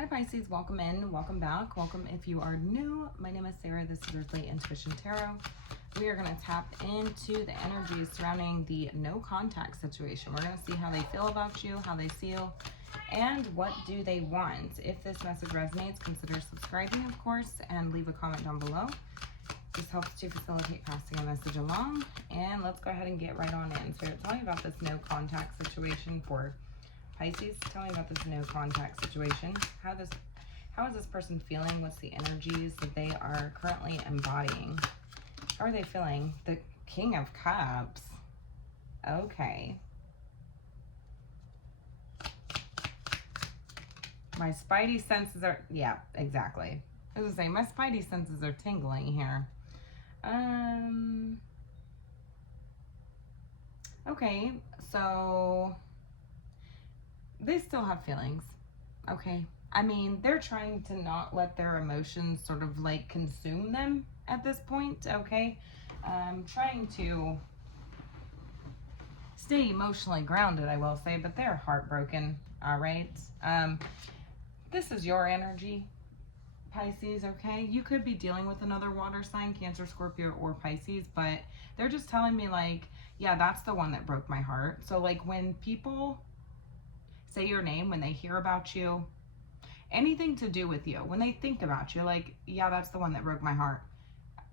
Hi Pisces, welcome in, welcome back, welcome if you are new. My name is Sarah, this is Earthly Intuition Tarot. We are going to tap into the energies surrounding the no contact situation. We're going to see how they feel about you, how they see you, and what do they want. If this message resonates, consider subscribing, of course, and leave a comment down below. This helps to facilitate passing a message along. And let's go ahead and get right on in. Spirit, tell me about this no contact situation for Pisces. Tell me about this no contact situation. How is this person feeling? What's the energies that they are currently embodying? How are they feeling? The King of Cups. Okay. My spidey senses are, yeah, exactly. I was gonna say, my spidey senses are tingling here. Okay, so they still have feelings. Okay. I mean, they're trying to not let their emotions sort of like consume them at this point, okay? Trying to stay emotionally grounded, I will say, but they're heartbroken, all right? This is your energy, Pisces, okay? You could be dealing with another water sign, Cancer, Scorpio, or Pisces, but they're just telling me like, yeah, that's the one that broke my heart. So like when people say your name, when they hear about you, anything to do with you, when they think about you, like, yeah, that's the one that broke my heart.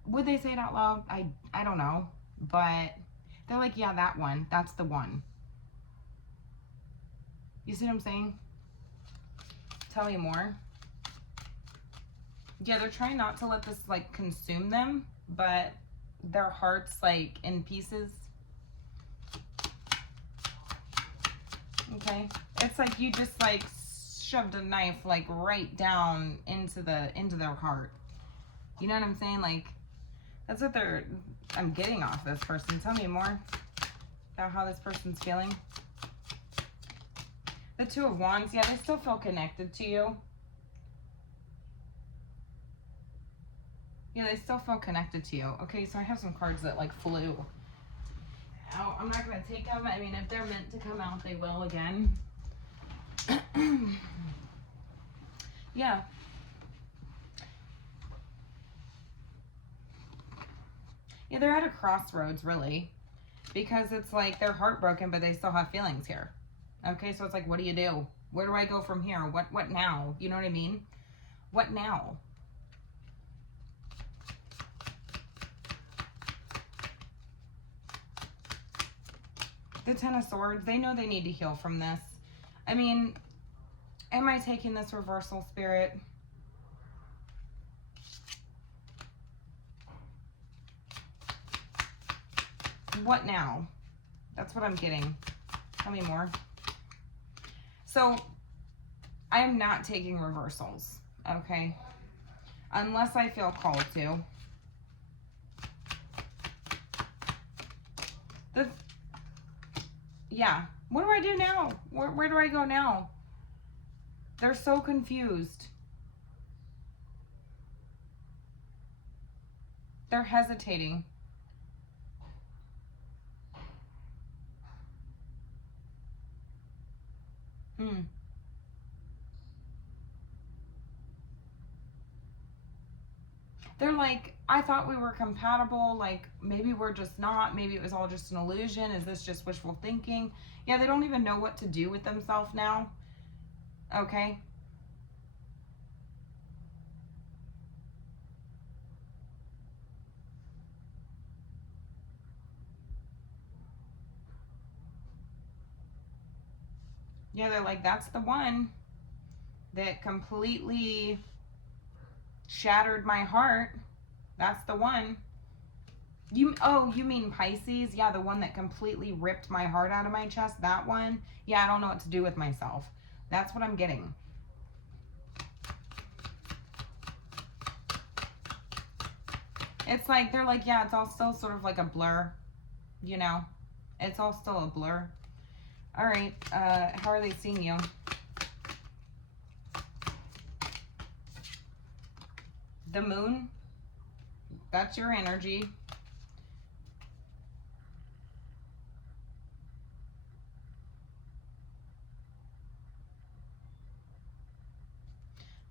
Would they say it out loud? I don't know, but they're like, yeah, that one, that's the one. You see what I'm saying? Tell me more. Yeah, they're trying not to let this like consume them, but their heart's like in pieces. Okay, it's like you just like shoved a knife like right down into their heart. You know what I'm saying? Like that's what I'm getting off this person. Tell me more about how this person's feeling. The Two of Wands, yeah, they still feel connected to you. Yeah, they still feel connected to you. Okay, so I have some cards that like flew out. I'm not going to take them. I mean, if they're meant to come out, they will again. Yeah. Yeah, they're at a crossroads, really. Because it's like they're heartbroken, but they still have feelings here. Okay, so it's like, what do you do? Where do I go from here? What now? You know what I mean? What now? The Ten of Swords, they know they need to heal from this. I mean, am I taking this reversal, Spirit? What now? That's what I'm getting. Tell me more. So, I am not taking reversals, okay? Unless I feel called to. Yeah. What do I do now? Where do I go now? They're so confused. They're hesitating. They're like, I thought we were compatible. Like, maybe we're just not. Maybe it was all just an illusion. Is this just wishful thinking? Yeah, they don't even know what to do with themselves now. Okay. Yeah, they're like, that's the one that completely shattered my heart. That's the one. You mean Pisces? Yeah, the one that completely ripped my heart out of my chest. That one? Yeah, I don't know what to do with myself. That's what I'm getting. It's like, they're like, yeah, it's all still sort of like a blur, you know? It's all still a blur. All right, how are they seeing you? The Moon, that's your energy.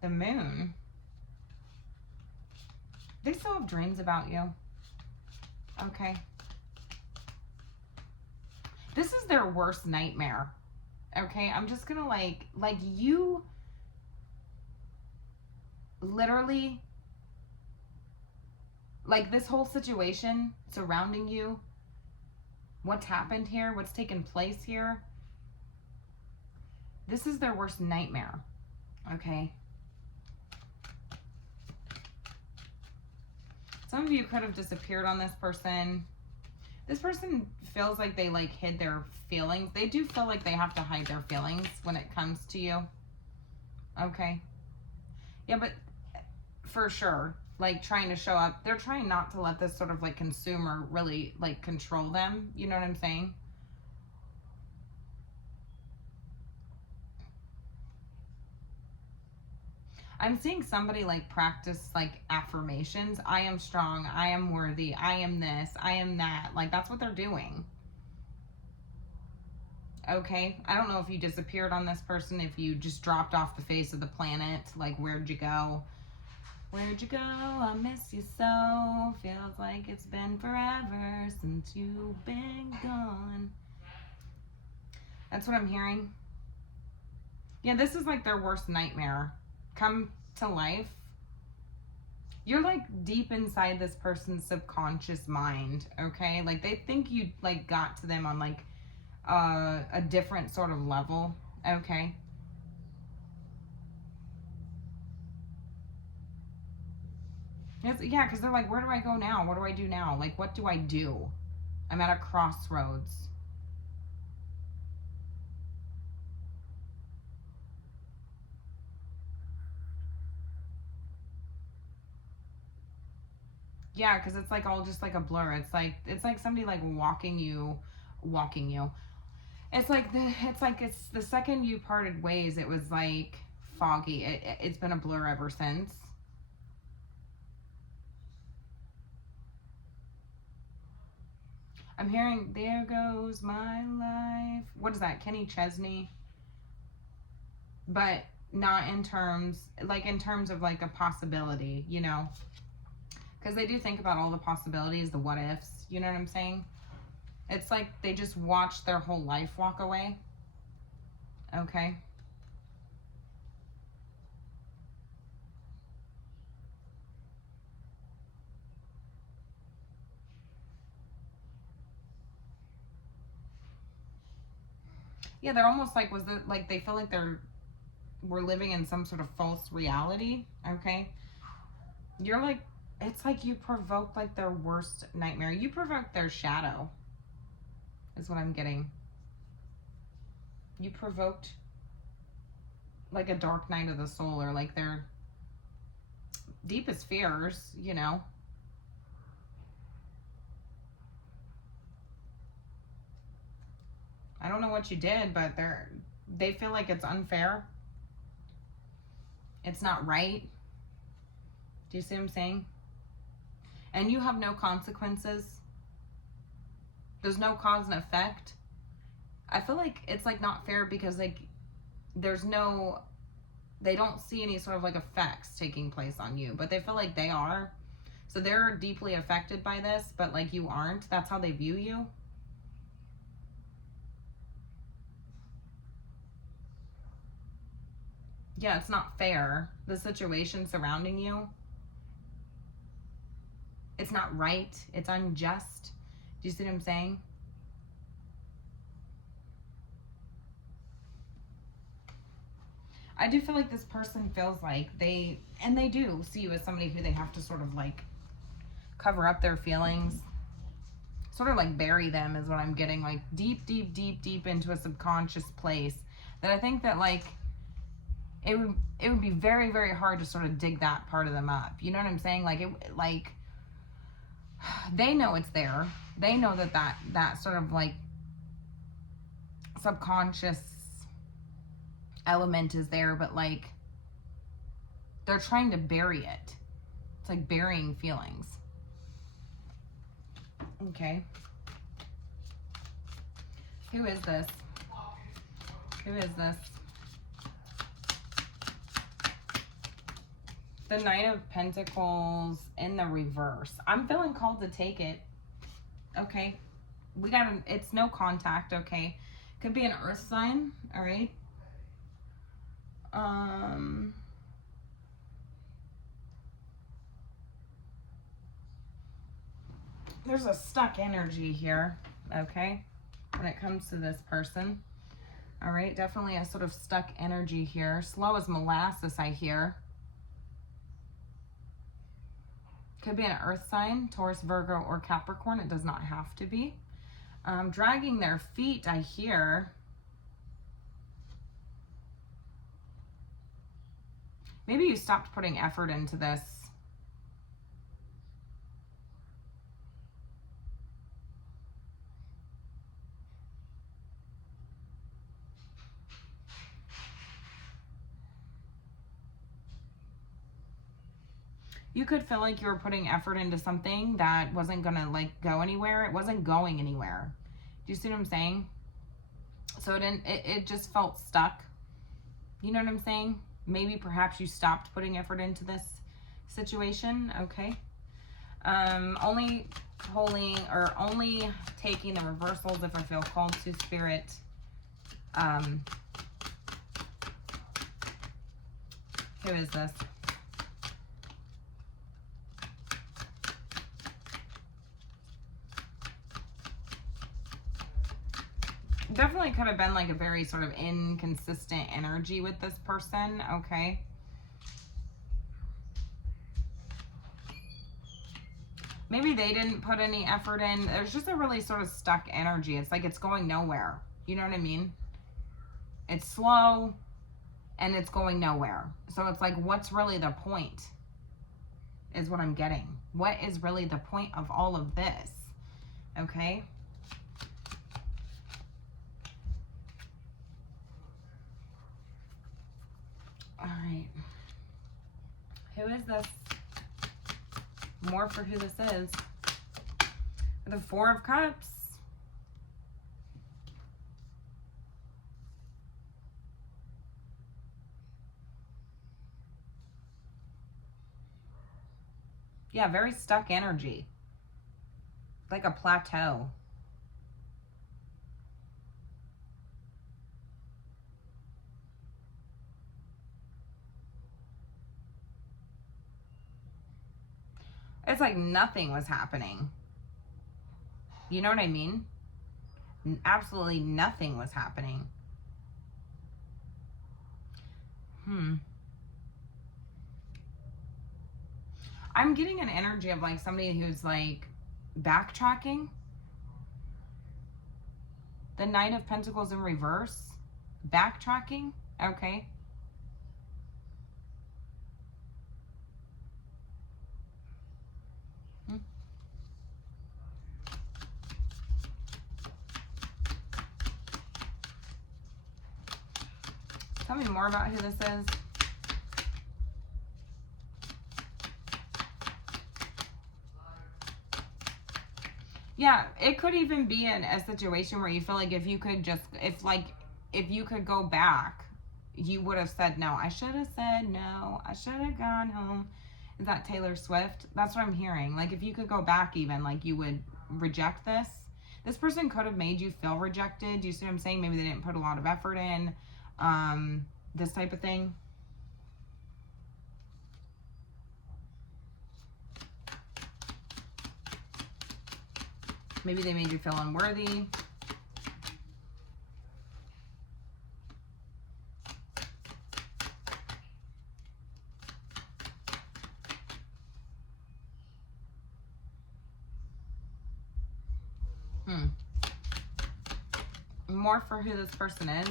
The Moon. They still have dreams about you. Okay. This is their worst nightmare. Okay, I'm just gonna like you literally, like this whole situation surrounding you, what's happened here, what's taken place here, this is their worst nightmare. Okay. Some of you could have disappeared on this person. This person feels like they like hid their feelings. They do feel like they have to hide their feelings when it comes to you. Okay. Yeah, but for sure, like trying to show up, they're trying not to let this sort of like consumer really like control them. You know what I'm saying? I'm seeing somebody like practice like affirmations. I am strong. I am worthy. I am this. I am that. Like that's what they're doing. Okay. I don't know if you disappeared on this person, if you just dropped off the face of the planet. Like where'd you go? Where'd you go? I miss you so. Feels like it's been forever since you've been gone. That's what I'm hearing. Yeah, this is like their worst nightmare come to life. You're like deep inside this person's subconscious mind, okay? Like they think you like got to them on like a different sort of level, okay? Yeah, because they're like, where do I go now? What do I do now? Like, what do I do? I'm at a crossroads. Yeah, because it's like all just like a blur. It's like somebody like walking you. It's the second you parted ways, it was like foggy. It's been a blur ever since. I'm hearing there goes my life. What is that? Kenny Chesney? But not in terms of like a possibility, you know? Because they do think about all the possibilities, the what ifs, you know what I'm saying? It's like they just watched their whole life walk away. Okay. Yeah, they're almost like, like they feel like we're living in some sort of false reality. Okay. You're like, it's like you provoked like their worst nightmare. You provoked their shadow, is what I'm getting. You provoked like a dark night of the soul, or like their deepest fears, you know. I don't know what you did, but they feel like it's unfair. It's not right. Do you see what I'm saying? And you have no consequences. There's no cause and effect. I feel like it's like not fair because like they don't see any sort of like effects taking place on you, but they feel like they are. So they're deeply affected by this, but like you aren't. That's how they view you. Yeah, it's not fair. The situation surrounding you, it's not right. It's unjust. Do you see what I'm saying? I do feel like this person feels like they do see you as somebody who they have to sort of like cover up their feelings, sort of like bury them is what I'm getting, like deep into a subconscious place that I think that like it would be very, very hard to sort of dig that part of them up. You know what I'm saying? Like they know it's there. They know that sort of like subconscious element is there, but like they're trying to bury it. It's like burying feelings. Okay. Who is this? Who is this? The Knight of Pentacles in the reverse. I'm feeling called to take it. Okay. We got it's no contact, okay? Could be an earth sign, all right? There's a stuck energy here, okay? When it comes to this person. All right, definitely a sort of stuck energy here. Slow as molasses, I hear. Could be an earth sign, Taurus, Virgo, or Capricorn. It does not have to be. Dragging their feet, I hear. Maybe you stopped putting effort into this. You could feel like you were putting effort into something that wasn't gonna like go anywhere. It wasn't going anywhere. Do you see what I'm saying? So it just felt stuck. You know what I'm saying? Maybe perhaps you stopped putting effort into this situation. Okay. Only holding or only taking the reversals if I feel called to, Spirit. Who is this? Definitely could have been like a very sort of inconsistent energy with this person, okay? Maybe they didn't put any effort in. There's just a really sort of stuck energy. It's like it's going nowhere. You know what I mean? It's slow and it's going nowhere. So it's like, what's really the point? Is what I'm getting. What is really the point of all of this? Okay? All right. Who is this? More for who this is. The Four of Cups. Yeah, very stuck energy. Like a plateau. It's like nothing was happening. You know what I mean? Absolutely nothing was happening. I'm getting an energy of like somebody who's like backtracking. The Knight of Pentacles in reverse. Backtracking. Okay. Tell me more about who this is. Yeah, it could even be in a situation where you feel like if you could go back, you would have said no. I should have said no. I should have gone home. Is that Taylor Swift? That's what I'm hearing. Like if you could go back even, like you would reject this. This person could have made you feel rejected. Do you see what I'm saying? Maybe they didn't put a lot of effort in. This type of thing. Maybe they made you feel unworthy. More for who this person is.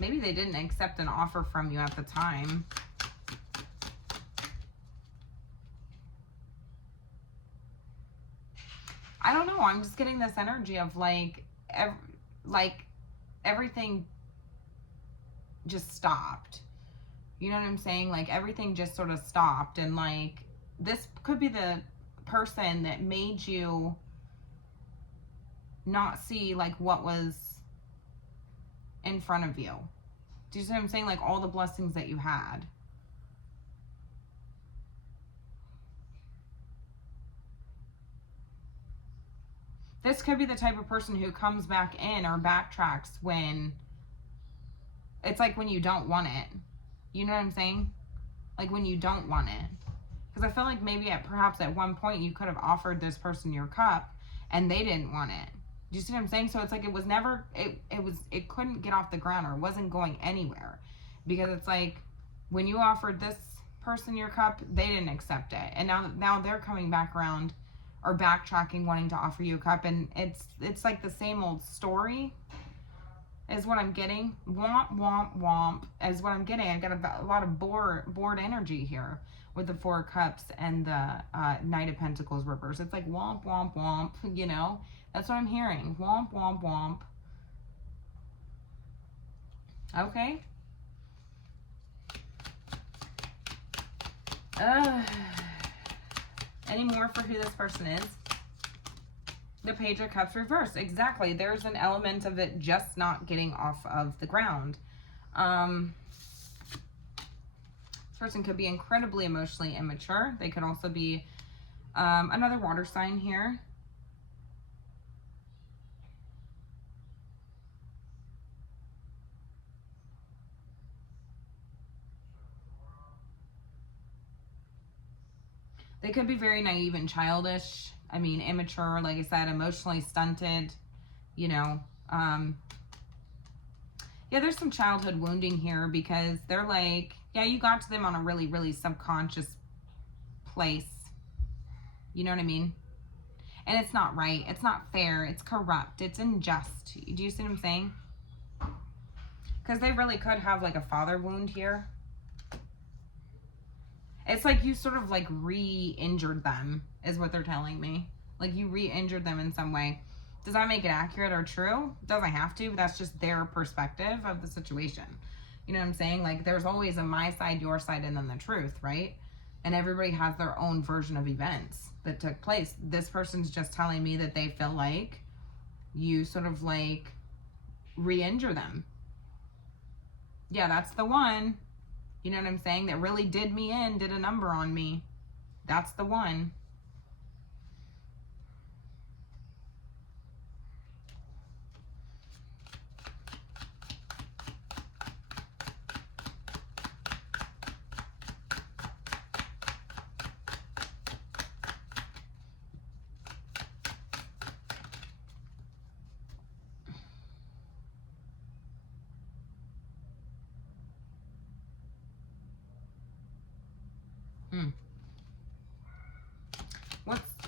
Maybe they didn't accept an offer from you at the time. I don't know. I'm just getting this energy of like everything just stopped. You know what I'm saying? Like everything just sort of stopped, and like this could be the person that made you not see like what was in front of you. Do you see what I'm saying? Like all the blessings that you had. This could be the type of person who comes back in or backtracks when it's like when you don't want it. You know what I'm saying? Like when you don't want it. Because I feel like maybe perhaps at one point you could have offered this person your cup and they didn't want it. Do you see what I'm saying? So it's like it was never, it couldn't get off the ground, or it wasn't going anywhere. Because it's like when you offered this person your cup, they didn't accept it. And now they're coming back around or backtracking, wanting to offer you a cup. And it's like the same old story is what I'm getting. Womp, womp, womp is what I'm getting. I got a lot of bored energy here with the Four of Cups and the Knight of Pentacles reverse. It's like womp, womp, womp, you know? That's what I'm hearing. Womp, womp, womp. Okay. Any more for who this person is? The Page of Cups reverse. Exactly. There's an element of it just not getting off of the ground. This person could be incredibly emotionally immature. They could also be another water sign here. They could be very naive and childish. I mean, immature, like I said, emotionally stunted, you know. Yeah, there's some childhood wounding here because they're like, yeah, you got to them on a really, really subconscious place. You know what I mean? And it's not right. It's not fair. It's corrupt. It's unjust. Do you see what I'm saying? Because they really could have like a father wound here. It's like you sort of like re-injured them is what they're telling me. Like you re-injured them in some way. Does that make it accurate or true? Doesn't have to, but that's just their perspective of the situation. You know what I'm saying? Like there's always a my side, your side, and then the truth, right? And everybody has their own version of events that took place. This person's just telling me that they feel like you sort of like re-injure them. Yeah, that's the one. You know what I'm saying? That really did me in, did a number on me. That's the one.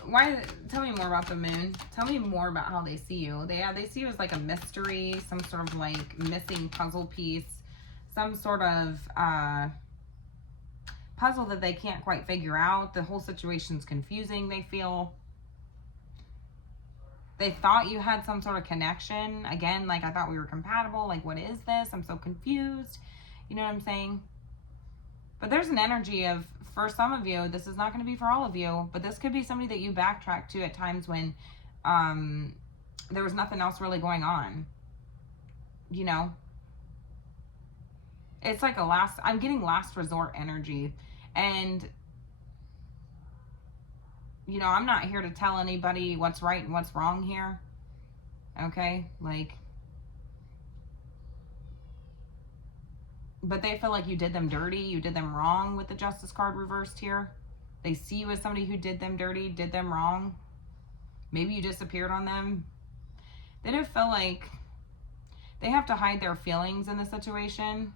Why? Tell me more about the moon. Tell me more about how they see you. They see you as like a mystery, some sort of like missing puzzle piece, some sort of puzzle that they can't quite figure out. The whole situation's confusing, they feel. They thought you had some sort of connection. Again, like I thought we were compatible. Like, what is this? I'm so confused. You know what I'm saying? But there's an energy of, for some of you, this is not going to be for all of you, but this could be somebody that you backtrack to at times when there was nothing else really going on. You know? It's like I'm getting last resort energy. And, you know, I'm not here to tell anybody what's right and what's wrong here. Okay? Like, but they feel like you did them dirty, you did them wrong with the Justice card reversed here. They see you as somebody who did them dirty, did them wrong. Maybe you disappeared on them. They don't feel like they have to hide their feelings in the situation.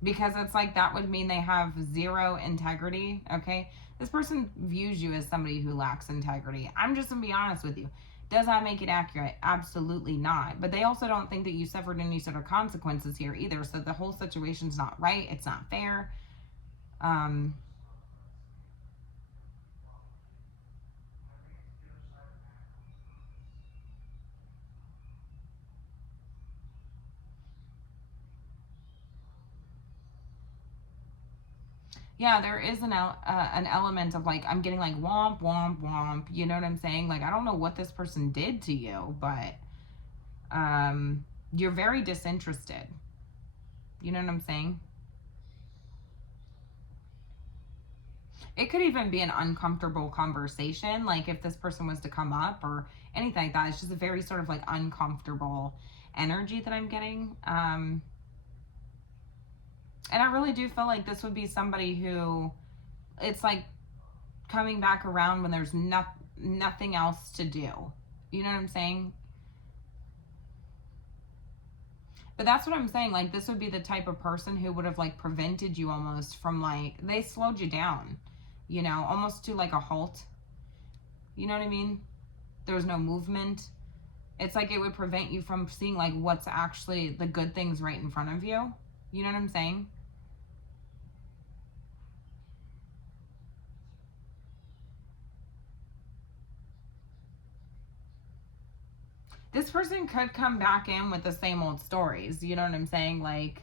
Because it's like that would mean they have zero integrity, okay? This person views you as somebody who lacks integrity. I'm just going to be honest with you. Does that make it accurate? Absolutely not. But they also don't think that you suffered any sort of consequences here either. So the whole situation's not right. It's not fair. Yeah, there is an element of like, I'm getting like womp, womp, womp. You know what I'm saying? Like, I don't know what this person did to you, but you're very disinterested. You know what I'm saying? It could even be an uncomfortable conversation, like if this person was to come up or anything like that. It's just a very sort of like uncomfortable energy that I'm getting. And I really do feel like this would be somebody who, it's like coming back around when there's nothing else to do. You know what I'm saying? But that's what I'm saying. Like, this would be the type of person who would have like prevented you almost from like, they slowed you down, you know, almost to like a halt. You know what I mean? There was no movement. It's like it would prevent you from seeing like what's actually the good things right in front of you. You know what I'm saying? This person could come back in with the same old stories. You know what I'm saying? Like,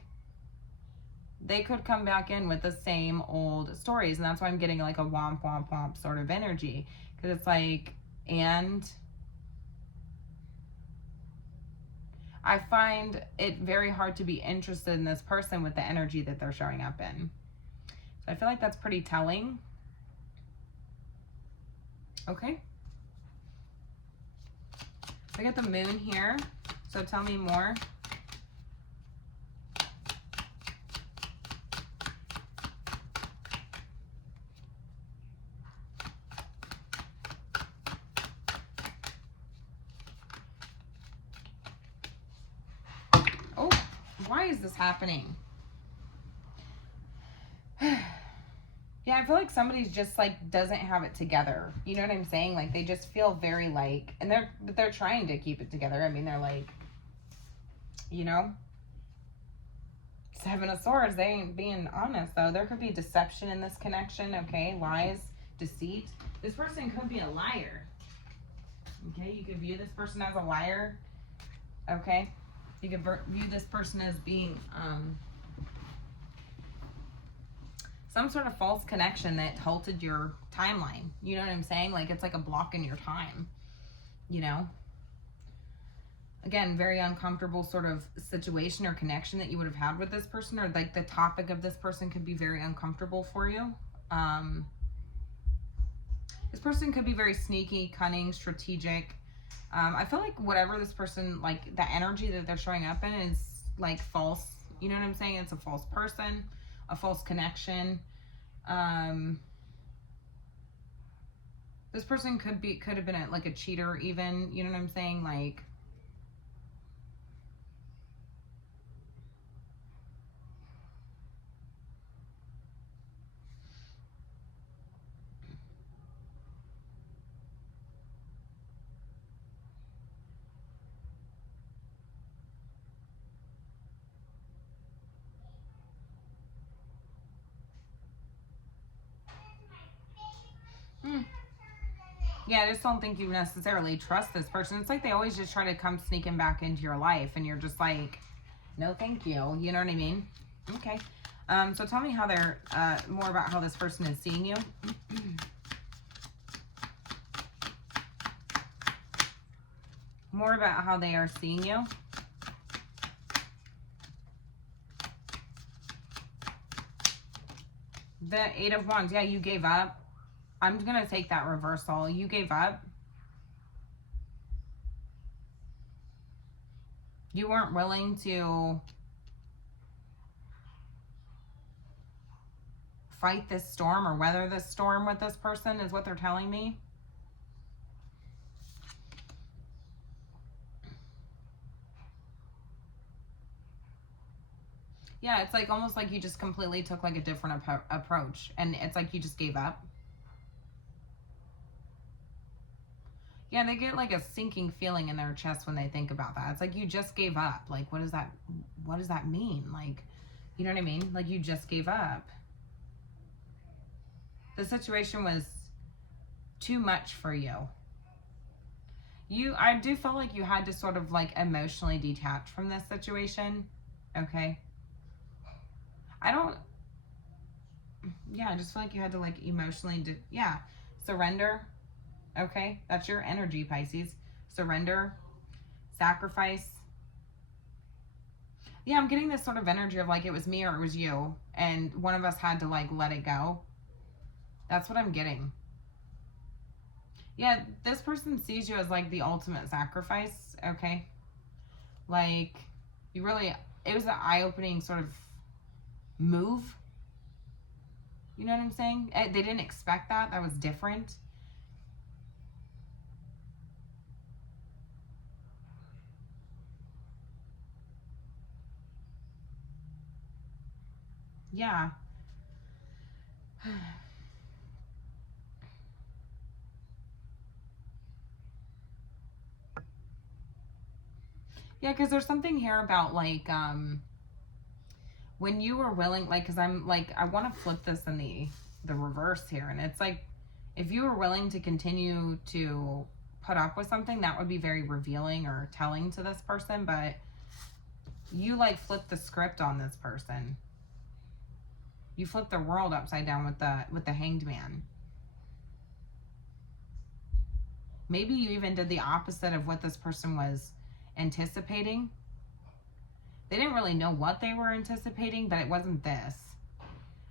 they could come back in with the same old stories. And that's why I'm getting like a womp, womp, womp sort of energy. Because it's like, and I find it very hard to be interested in this person with the energy that they're showing up in. So I feel like that's pretty telling. Okay. I got the moon here, so tell me more. Oh, why is this happening? Yeah, I feel like somebody's just like doesn't have it together. You know what I'm saying? Like they just feel very like, and they're trying to keep it together. I mean, they're like, you know, Seven of Swords. They ain't being honest though. There could be deception in this connection. Okay, lies, deceit. This person could be a liar. Okay, you could view this person as a liar. Okay, you could view this person as being some sort of false connection that halted your timeline. You know what I'm saying? Like it's like a block in your time, you know? Again, very uncomfortable sort of situation or connection that you would have had with this person, or like the topic of this person could be very uncomfortable for you. This person could be very sneaky, cunning, strategic. I feel like whatever this person, like the energy that they're showing up in is like false. You know what I'm saying? It's a false person, a false connection. This person could have been like a cheater even, you know what I'm saying? Like, yeah, I just don't think you necessarily trust this person. It's like they always just try to come sneaking back into your life and you're just like, no, thank you. You know what I mean? Okay. So tell me how they're, more about how this person is seeing you. More about how they are seeing you. The Eight of Wands. Yeah, you gave up. I'm going to take that reversal. You gave up. You weren't willing to fight this storm or weather this storm with this person, is what they're telling me. Yeah, it's like almost like you just completely took like a different approach, and it's like you just gave up. Yeah, they get like a sinking feeling in their chest when they think about that. It's like you just gave up. Like, what does that mean? Like, you know what I mean? Like you just gave up. The situation was too much for you. I do feel like you had to sort of like emotionally detach from this situation. Okay. I just feel like you had to like emotionally, surrender. Okay, that's your energy, Pisces. Surrender, sacrifice. Yeah, I'm getting this sort of energy of like it was me or it was you, and one of us had to like let it go. That's what I'm getting. Yeah, this person sees you as like the ultimate sacrifice, okay? Like, you really, it was an eye-opening sort of move. You know what I'm saying? They didn't expect that. That was different. Yeah. Yeah, because there's something here about like, when you were willing, like, because I'm like, I want to flip this in the reverse here, and it's like, if you were willing to continue to put up with something, that would be very revealing or telling to this person, but you like flipped the script on this person. You flipped the world upside down with the Hanged Man. Maybe you even did the opposite of what this person was anticipating. They didn't really know what they were anticipating, but it wasn't this.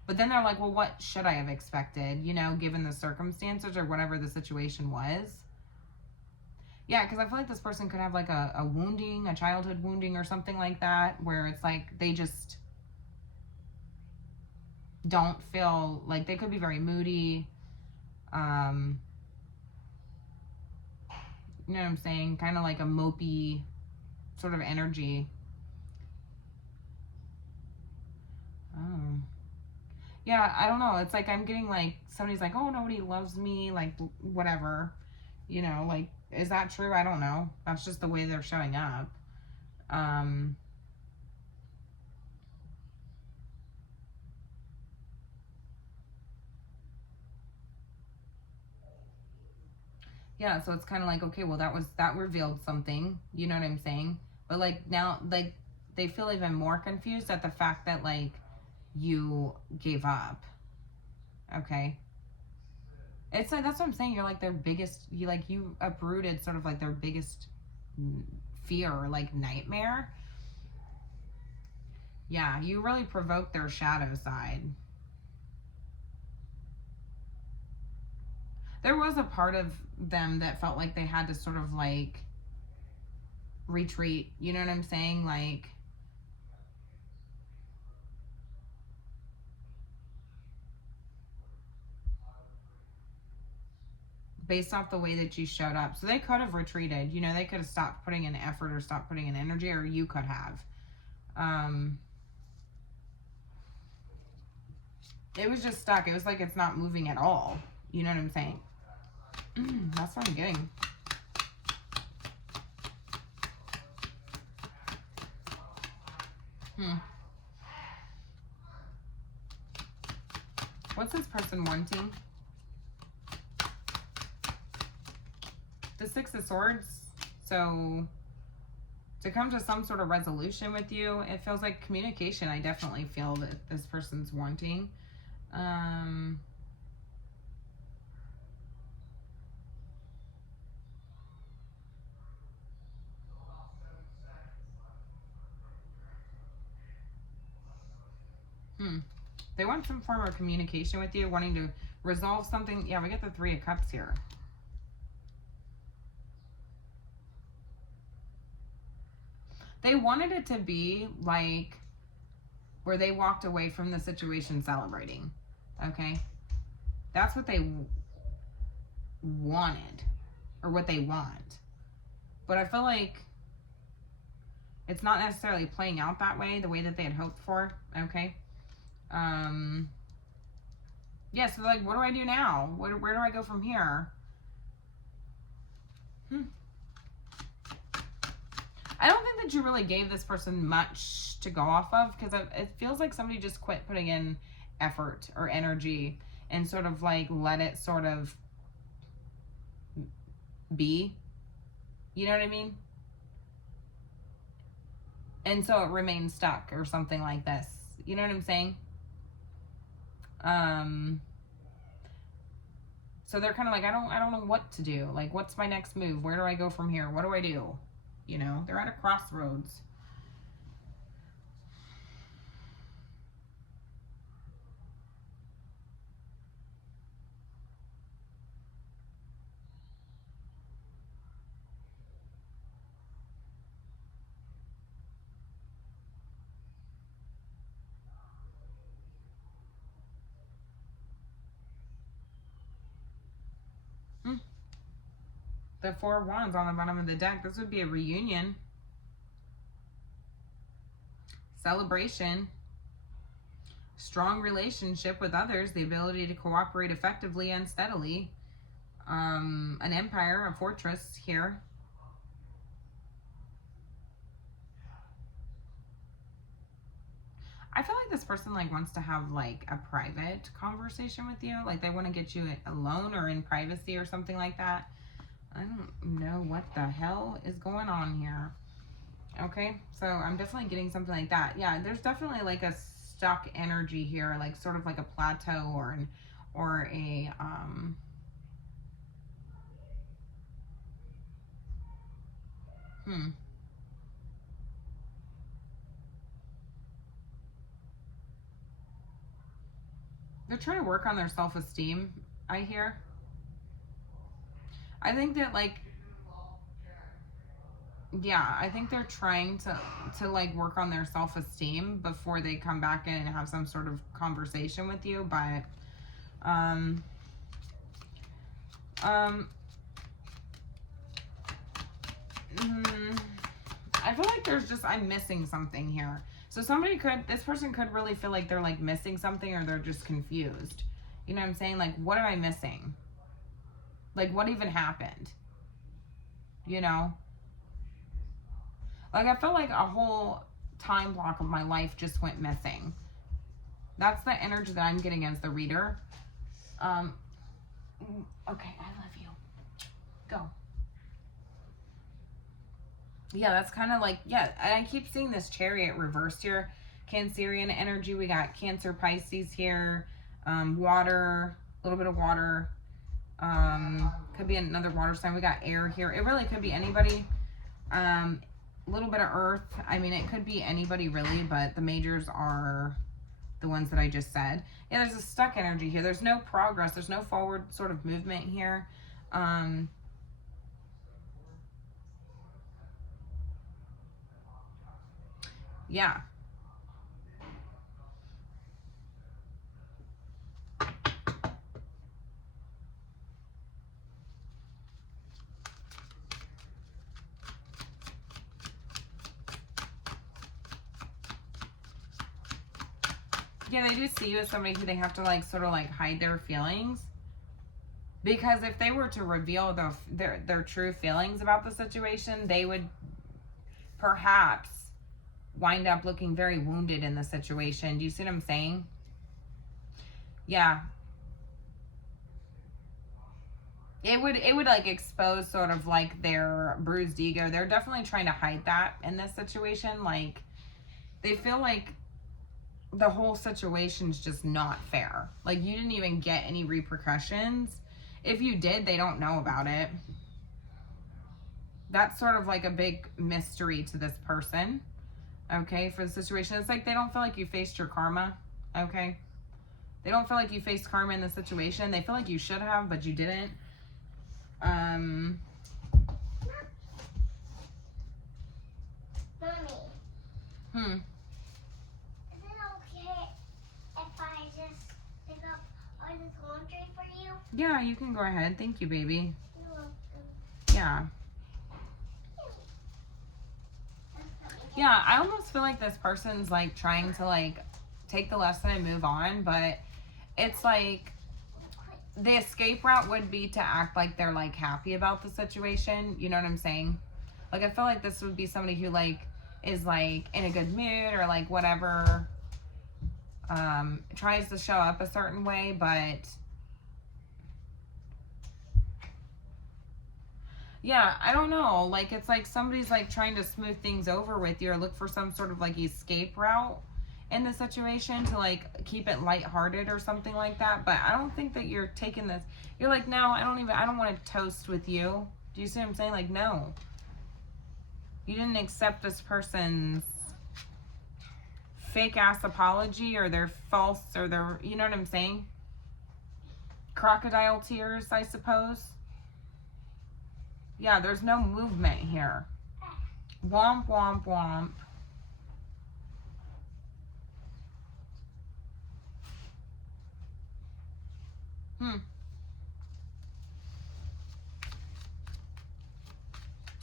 But then they're like, well, what should I have expected, you know, given the circumstances or whatever the situation was? Yeah, because I feel like this person could have like a wounding, a childhood wounding or something like that, where it's like they just don't feel like, they could be very moody. You know what I'm saying? Kind of like a mopey sort of energy. Oh. Yeah, I don't know. It's like I'm getting like, somebody's like, oh, nobody loves me, like whatever. You know, like, is that true? I don't know. That's just the way they're showing up. Yeah, so it's kind of like, okay, well, that revealed something. You know what I'm saying? But like now, like they feel even more confused at the fact that like you gave up. Okay. It's like, that's what I'm saying. You're like their biggest, you uprooted sort of like their biggest fear or like nightmare. Yeah, you really provoked their shadow side. There was a part of them that felt like they had to sort of like retreat. You know what I'm saying? Like, based off the way that you showed up. So they could have retreated. You know, they could have stopped putting in effort or stopped putting in energy, or you could have. It was just stuck. It was like it's not moving at all. You know what I'm saying? That's what I'm getting. What's this person wanting? The Six of Swords. So to come to some sort of resolution with you, it feels like communication. I definitely feel that this person's wanting. They want some form of communication with you, wanting to resolve something. Yeah, we get the Three of Cups here. They wanted it to be like where they walked away from the situation celebrating. Okay? That's what they wanted, or what they want. But I feel like it's not necessarily playing out that way, the way that they had hoped for. Okay? Yeah, so like, what do I do now? Where do I go from here? I don't think that you really gave this person much to go off of, because it feels like somebody just quit putting in effort or energy and sort of like let it sort of be. You know what I mean? And so it remains stuck or something like this. You know what I'm saying? So they're kind of like, I don't know what to do. Like, what's my next move? Where do I go from here? What do I do? You know, they're at a crossroads. The Four of Wands on the bottom of the deck. This would be a reunion. Celebration. Strong relationship with others. The ability to cooperate effectively and steadily. An empire, a fortress here. I feel like this person like wants to have like a private conversation with you. Like they want to get you alone or in privacy or something like that. I don't know what the hell is going on here. Okay, so I'm definitely getting something like that. Yeah, there's definitely like a stuck energy here, like sort of like a plateau or a They're trying to work on their self-esteem, I hear. I think that like, yeah, I think they're trying to like work on their self-esteem before they come back in and have some sort of conversation with you. But I feel like I'm missing something here. So this person could really feel like they're like missing something, or they're just confused. You know what I'm saying? Like, what am I missing? Like, what even happened? You know? Like, I felt like a whole time block of my life just went missing. That's the energy that I'm getting as the reader. Okay, I love you. Go. Yeah, that's kind of like, yeah, I keep seeing this Chariot reversed here. Cancerian energy. We got Cancer, Pisces here. Water, a little bit of water. Could be another water sign. We got air here. It really could be anybody. A little bit of earth. I mean, it could be anybody really, but the majors are the ones that I just said. Yeah, there's a stuck energy here. There's no progress. There's no forward sort of movement here. Yeah. Yeah, they do see you as somebody who they have to like sort of like hide their feelings. Because if they were to reveal their true feelings about the situation, they would perhaps wind up looking very wounded in the situation. Do you see what I'm saying? Yeah. It would like expose sort of like their bruised ego. They're definitely trying to hide that in this situation. Like they feel like the whole situation's just not fair. Like you didn't even get any repercussions. If you did, they don't know about it. That's sort of like a big mystery to this person. Okay, for the situation. It's like they don't feel like you faced your karma. Okay. They don't feel like you faced karma in the situation. They feel like you should have, but you didn't. Mommy. Is it okay if I just pick up all this laundry for you? Yeah, you can go ahead. Thank you, baby. You're welcome. Yeah. Yeah, I almost feel like this person's like trying to like take the lesson and move on, but it's like the escape route would be to act like they're like happy about the situation. You know what I'm saying? Like I feel like this would be somebody who like is like in a good mood or like whatever, tries to show up a certain way, but yeah, I don't know. Like, it's like somebody's like trying to smooth things over with you or look for some sort of like escape route in the situation to like keep it lighthearted or something like that. But I don't think that you're taking this. You're like, no, I don't want to toast with you. Do you see what I'm saying? Like, no. You didn't accept this person's fake ass apology or their false or their, you know what I'm saying? Crocodile tears, I suppose. Yeah, there's no movement here. Womp, womp, womp.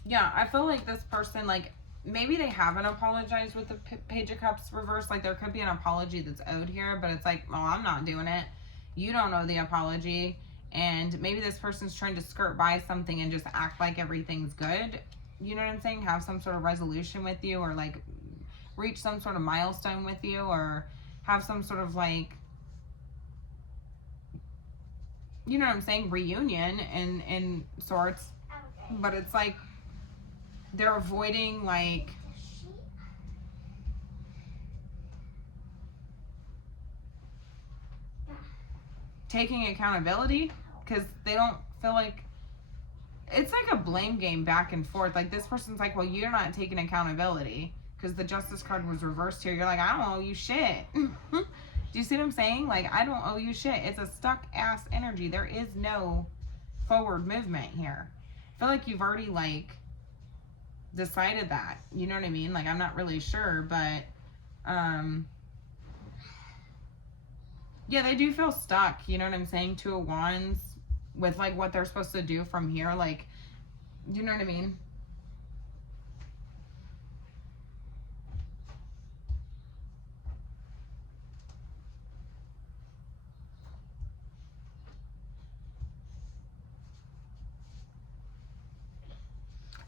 Yeah, I feel like this person, like, maybe they haven't apologized with the Page of Cups reversed. Like, there could be an apology that's owed here, but it's like, well, I'm not doing it. You don't owe the apology. And maybe this person's trying to skirt by something and just act like everything's good. You know what I'm saying? Have some sort of resolution with you, or like reach some sort of milestone with you, or have some sort of like, you know what I'm saying, reunion in sorts. Okay. But it's like they're avoiding like taking accountability, because they don't feel like, it's like a blame game back and forth. Like, this person's like, well, you're not taking accountability because the Justice card was reversed here. You're like, I don't owe you shit. Do you see what I'm saying? Like, I don't owe you shit. It's a stuck ass energy. There is no forward movement here. I feel like you've already like decided that. You know what I mean? Like, I'm not really sure, but yeah, they do feel stuck. You know what I'm saying? Two of Wands with like what they're supposed to do from here. Like, you know what I mean?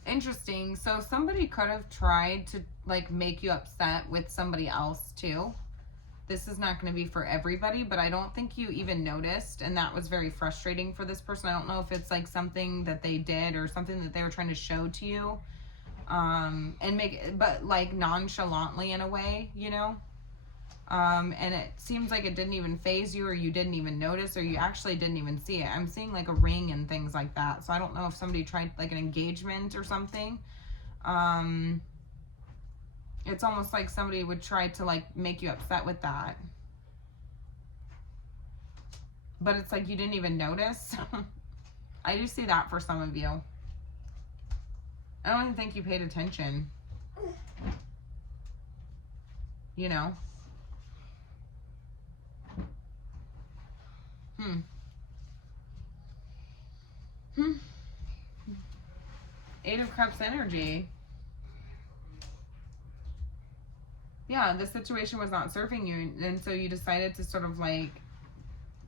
Interesting. So somebody could have tried to like make you upset with somebody else too. This is not going to be for everybody, but I don't think you even noticed, and that was very frustrating for this person. I don't know if it's like something that they did or something that they were trying to show to you, and make, but like nonchalantly in a way, you know. And it seems like it didn't even phase you, or you didn't even notice, or you actually didn't even see it. I'm seeing like a ring and things like that. So I don't know if somebody tried like an engagement or something. It's almost like somebody would try to like make you upset with that. But it's like you didn't even notice. I do see that for some of you. I don't even think you paid attention. You know? Eight of Cups energy. Yeah, the situation was not serving you, and so you decided to sort of like,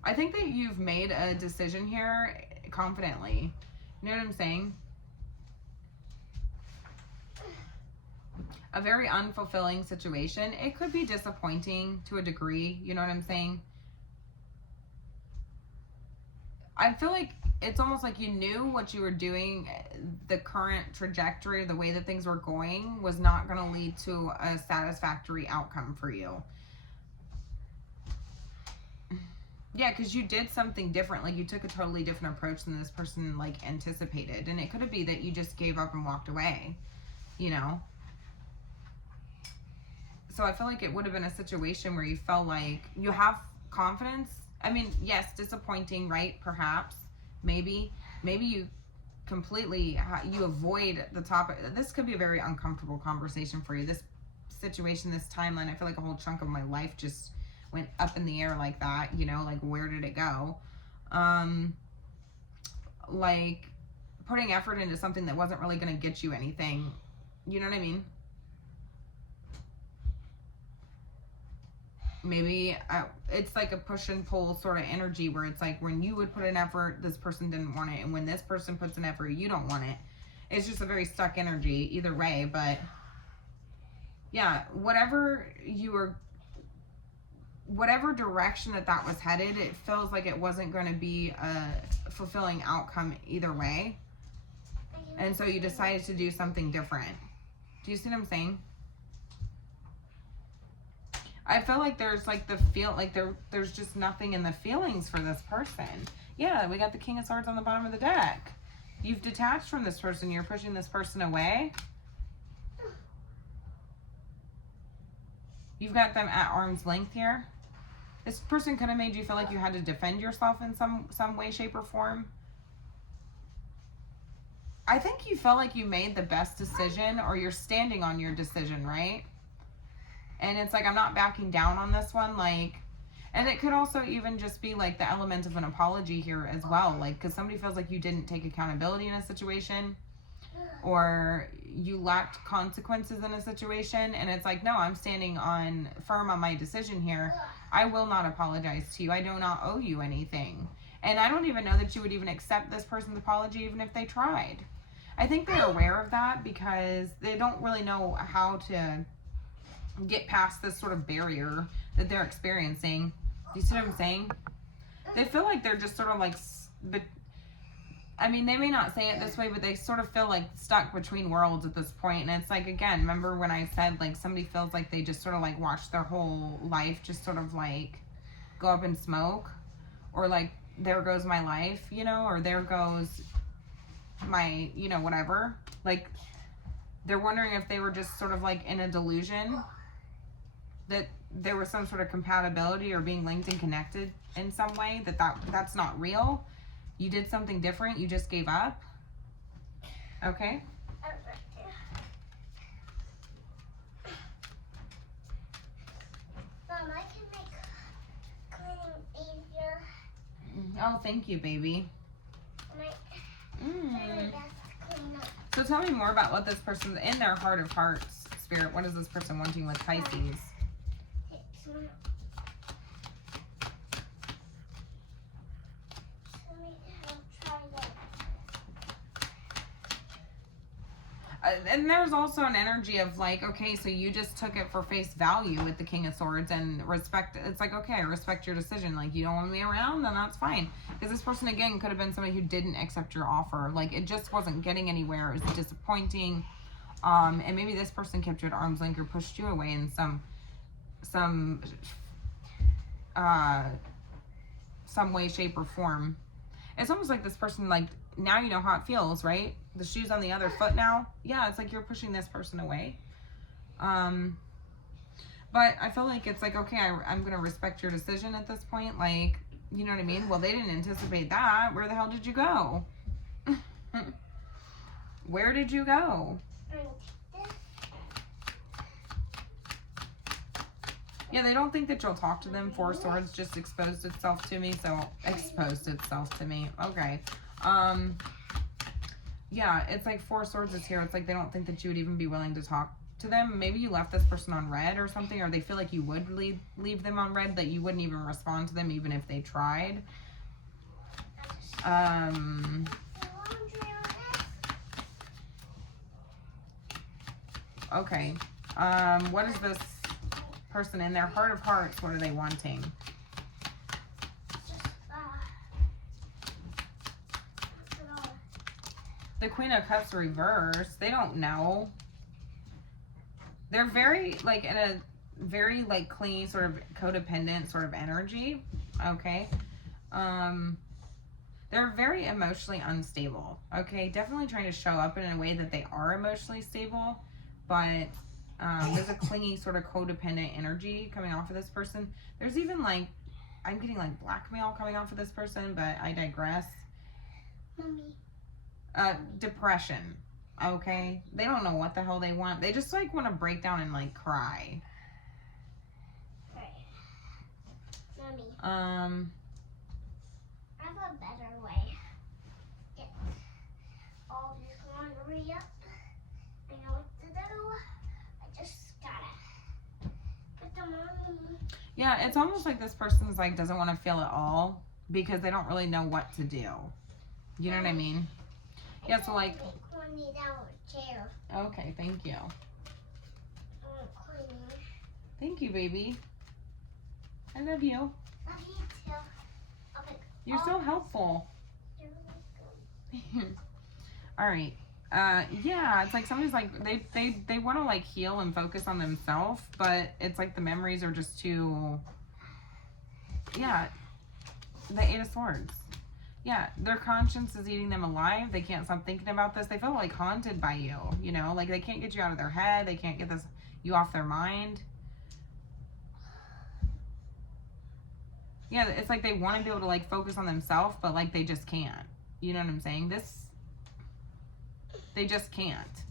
I think that you've made a decision here confidently. You know what I'm saying? A very unfulfilling situation. It could be disappointing to a degree. You know what I'm saying? I feel like it's almost like you knew what you were doing, the current trajectory, the way that things were going was not going to lead to a satisfactory outcome for you. Yeah, because you did something different. Like, you took a totally different approach than this person like anticipated, and it could be that you just gave up and walked away, you know. So I feel like it would have been a situation where you felt like you have confidence. I mean, yes, disappointing, right? Perhaps, maybe you completely, you avoid the topic. This could be a very uncomfortable conversation for you. This situation, this timeline, I feel like a whole chunk of my life just went up in the air like that, you know, like where did it go? Like putting effort into something that wasn't really going to get you anything. You know what I mean? Maybe it's like a push and pull sort of energy where it's like when you would put an effort, this person didn't want it. And when this person puts an effort, you don't want it. It's just a very stuck energy either way. But yeah, whatever direction that was headed, it feels like it wasn't going to be a fulfilling outcome either way. And so you decided to do something different. Do you see what I'm saying? I feel like there's like there's just nothing in the feelings for this person. Yeah, we got the King of Swords on the bottom of the deck. You've detached from this person. You're pushing this person away. You've got them at arm's length here. This person could have made you feel like you had to defend yourself in some way, shape, or form. I think you felt like you made the best decision, or you're standing on your decision, right? And it's like, I'm not backing down on this one. Like, and it could also even just be like the element of an apology here as well. Like, because somebody feels like you didn't take accountability in a situation. or you lacked consequences in a situation, and it's like, no, I'm standing firm on my decision here. I will not apologize to you. I do not owe you anything. And I don't even know that you would even accept this person's apology even if they tried. I think they're aware of that because they don't really know how to get past this sort of barrier that they're experiencing. Do you see what I'm saying? They feel like they're just sort of like, but I mean, they may not say it this way, but they sort of feel like stuck between worlds at this point. And it's like, again, remember when I said like somebody feels like they just sort of like watched their whole life just sort of like go up in smoke, or like there goes my life, you know, or there goes my, you know, whatever. Like they're wondering if they were just sort of like in a delusion that there was some sort of compatibility or being linked and connected in some way, that's not real. You did something different. You just gave up. Okay? Mom, I can make cleaning easier. Oh, thank you, baby. My best clean up. So tell me more about what this person's in their heart of hearts, Spirit. What is this person wanting with Pisces? And there's also an energy of like, okay, so you just took it for face value with the King of Swords and respect. It's like, okay, I respect your decision. Like, you don't want me around, then that's fine. Because this person, again, could have been somebody who didn't accept your offer. Like, it just wasn't getting anywhere. It was disappointing. And maybe this person kept you at arm's length or pushed you away in some way, shape, or form. It's almost like this person, like, now you know how it feels, right? The shoe's on the other foot now. Yeah, it's like you're pushing this person away. But I feel like it's like, okay, I'm going to respect your decision at this point. Like, you know what I mean? Well, they didn't anticipate that. Where the hell did you go? Where did you go? Yeah, they don't think that you'll talk to them. Four Swords just exposed itself to me. Okay. Yeah, it's like Four Swords is here. It's like they don't think that you would even be willing to talk to them. Maybe you left this person on red or something, or they feel like you would leave them on red, that you wouldn't even respond to them even if they tried. Okay. What is this person in their heart of hearts? What are they wanting? The Queen of Cups reversed. They don't know. They're very, like, in a very, like, clingy, sort of codependent sort of energy. Okay. They're very emotionally unstable. Okay. Definitely trying to show up in a way that they are emotionally stable. But there's a clingy, sort of codependent energy coming off of this person. There's even, like, I'm getting, like, blackmail coming off of this person, but I digress. Mommy. Depression. Okay, they don't know what the hell they want. They just like want to break down and like cry. Right. Mommy. I have a better way. Get all this laundry up. I know what to do. I just gotta put them on. Yeah, it's almost like this person's like doesn't want to feel it all because they don't really know what to do. You know what I mean? Yeah, so like. Chair. Okay, thank you. Thank you, baby. I love you. Love you too. Okay. You're so helpful. All right. Yeah, it's like somebody's like they want to like heal and focus on themselves, but it's like the memories are just too. Yeah, the Eight of Swords. Yeah, their conscience is eating them alive. They can't stop thinking about this. They feel like haunted by you, you know? Like they can't get you out of their head. They can't get you off their mind. Yeah, it's like they want to be able to like focus on themselves, but like they just can't. You know what I'm saying? They just can't.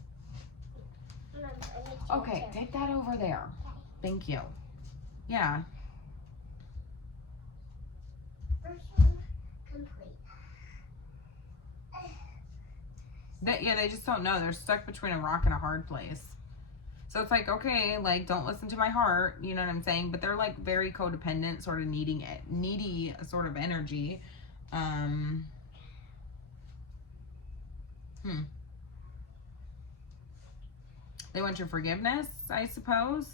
Okay, take that over there. Thank you. Yeah. They just don't know. They're stuck between a rock and a hard place. So it's like, okay, like, don't listen to my heart, you know what I'm saying? But they're like very codependent, sort of needy sort of energy. They want your forgiveness, I suppose.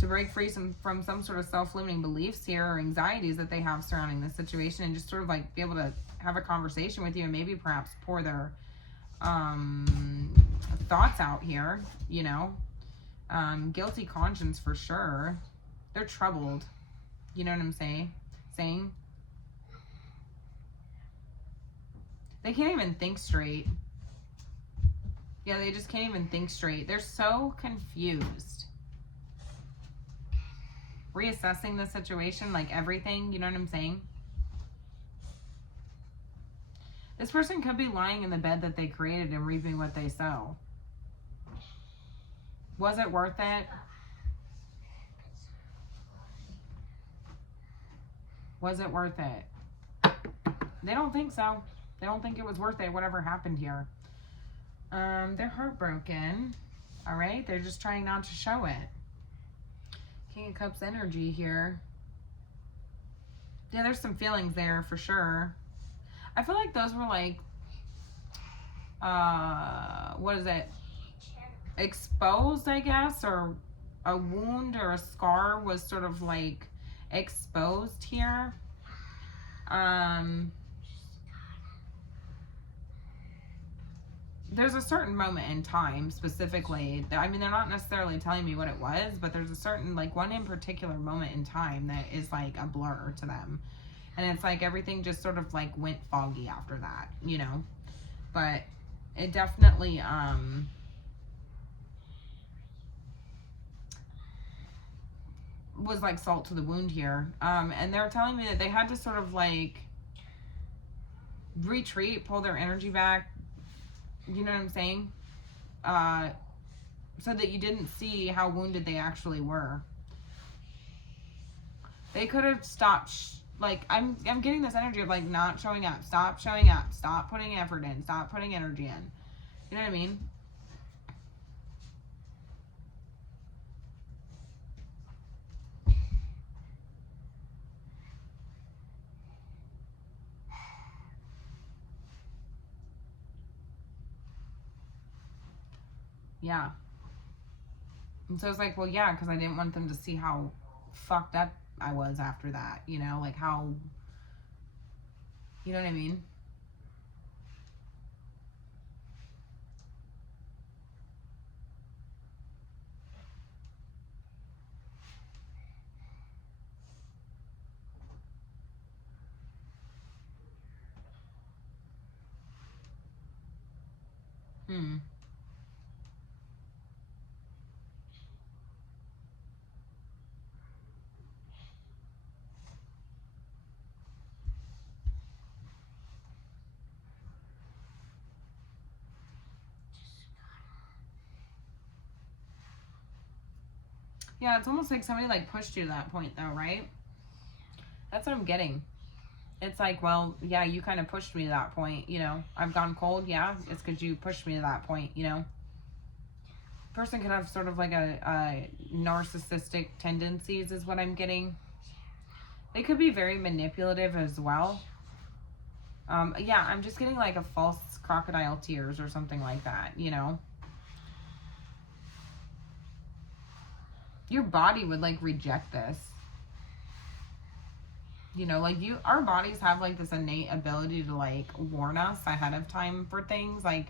To break free from some sort of self-limiting beliefs here or anxieties that they have surrounding this situation, and just sort of like be able to have a conversation with you and maybe perhaps pour their thoughts out here, you know. Guilty conscience for sure. They're troubled. You know what I'm saying? They can't even think straight. Yeah, they just can't even think straight. They're so confused. Reassessing the situation, like everything, you know what I'm saying? This person could be lying in the bed that they created and reaping what they sow. Was it worth it? Was it worth it? They don't think so. They don't think it was worth it, whatever happened here. They're heartbroken. All right? They're just trying not to show it. King of Cups energy here. Yeah, there's some feelings there for sure. I feel like those were like, what is it? Exposed, I guess, or a wound or a scar was sort of like exposed here. There's a certain moment in time specifically. I mean, they're not necessarily telling me what it was, but there's a certain, like, one in particular moment in time that is like a blur to them. And it's like everything just sort of like went foggy after that, you know? But it definitely, was like salt to the wound here. And they're telling me that they had to sort of like retreat, pull their energy back, you know what I'm saying? So that you didn't see how wounded they actually were. They could have stopped, like, I'm getting this energy of like not showing up. Stop showing up. Stop putting effort in. Stop putting energy in. You know what I mean? Yeah. And so it's like, well, yeah, because I didn't want them to see how fucked up I was after that, you know, like how, you know what I mean? Yeah, it's almost like somebody like pushed you to that point though, right? That's what I'm getting. It's like, well, yeah, you kind of pushed me to that point, you know. I've gone cold, yeah, it's because you pushed me to that point, you know. Person could have sort of like a narcissistic tendencies is what I'm getting. They could be very manipulative as well. Yeah, I'm just getting like a false crocodile tears or something like that, you know. Your body would like reject this. You know, like our bodies have like this innate ability to like warn us ahead of time for things. Like,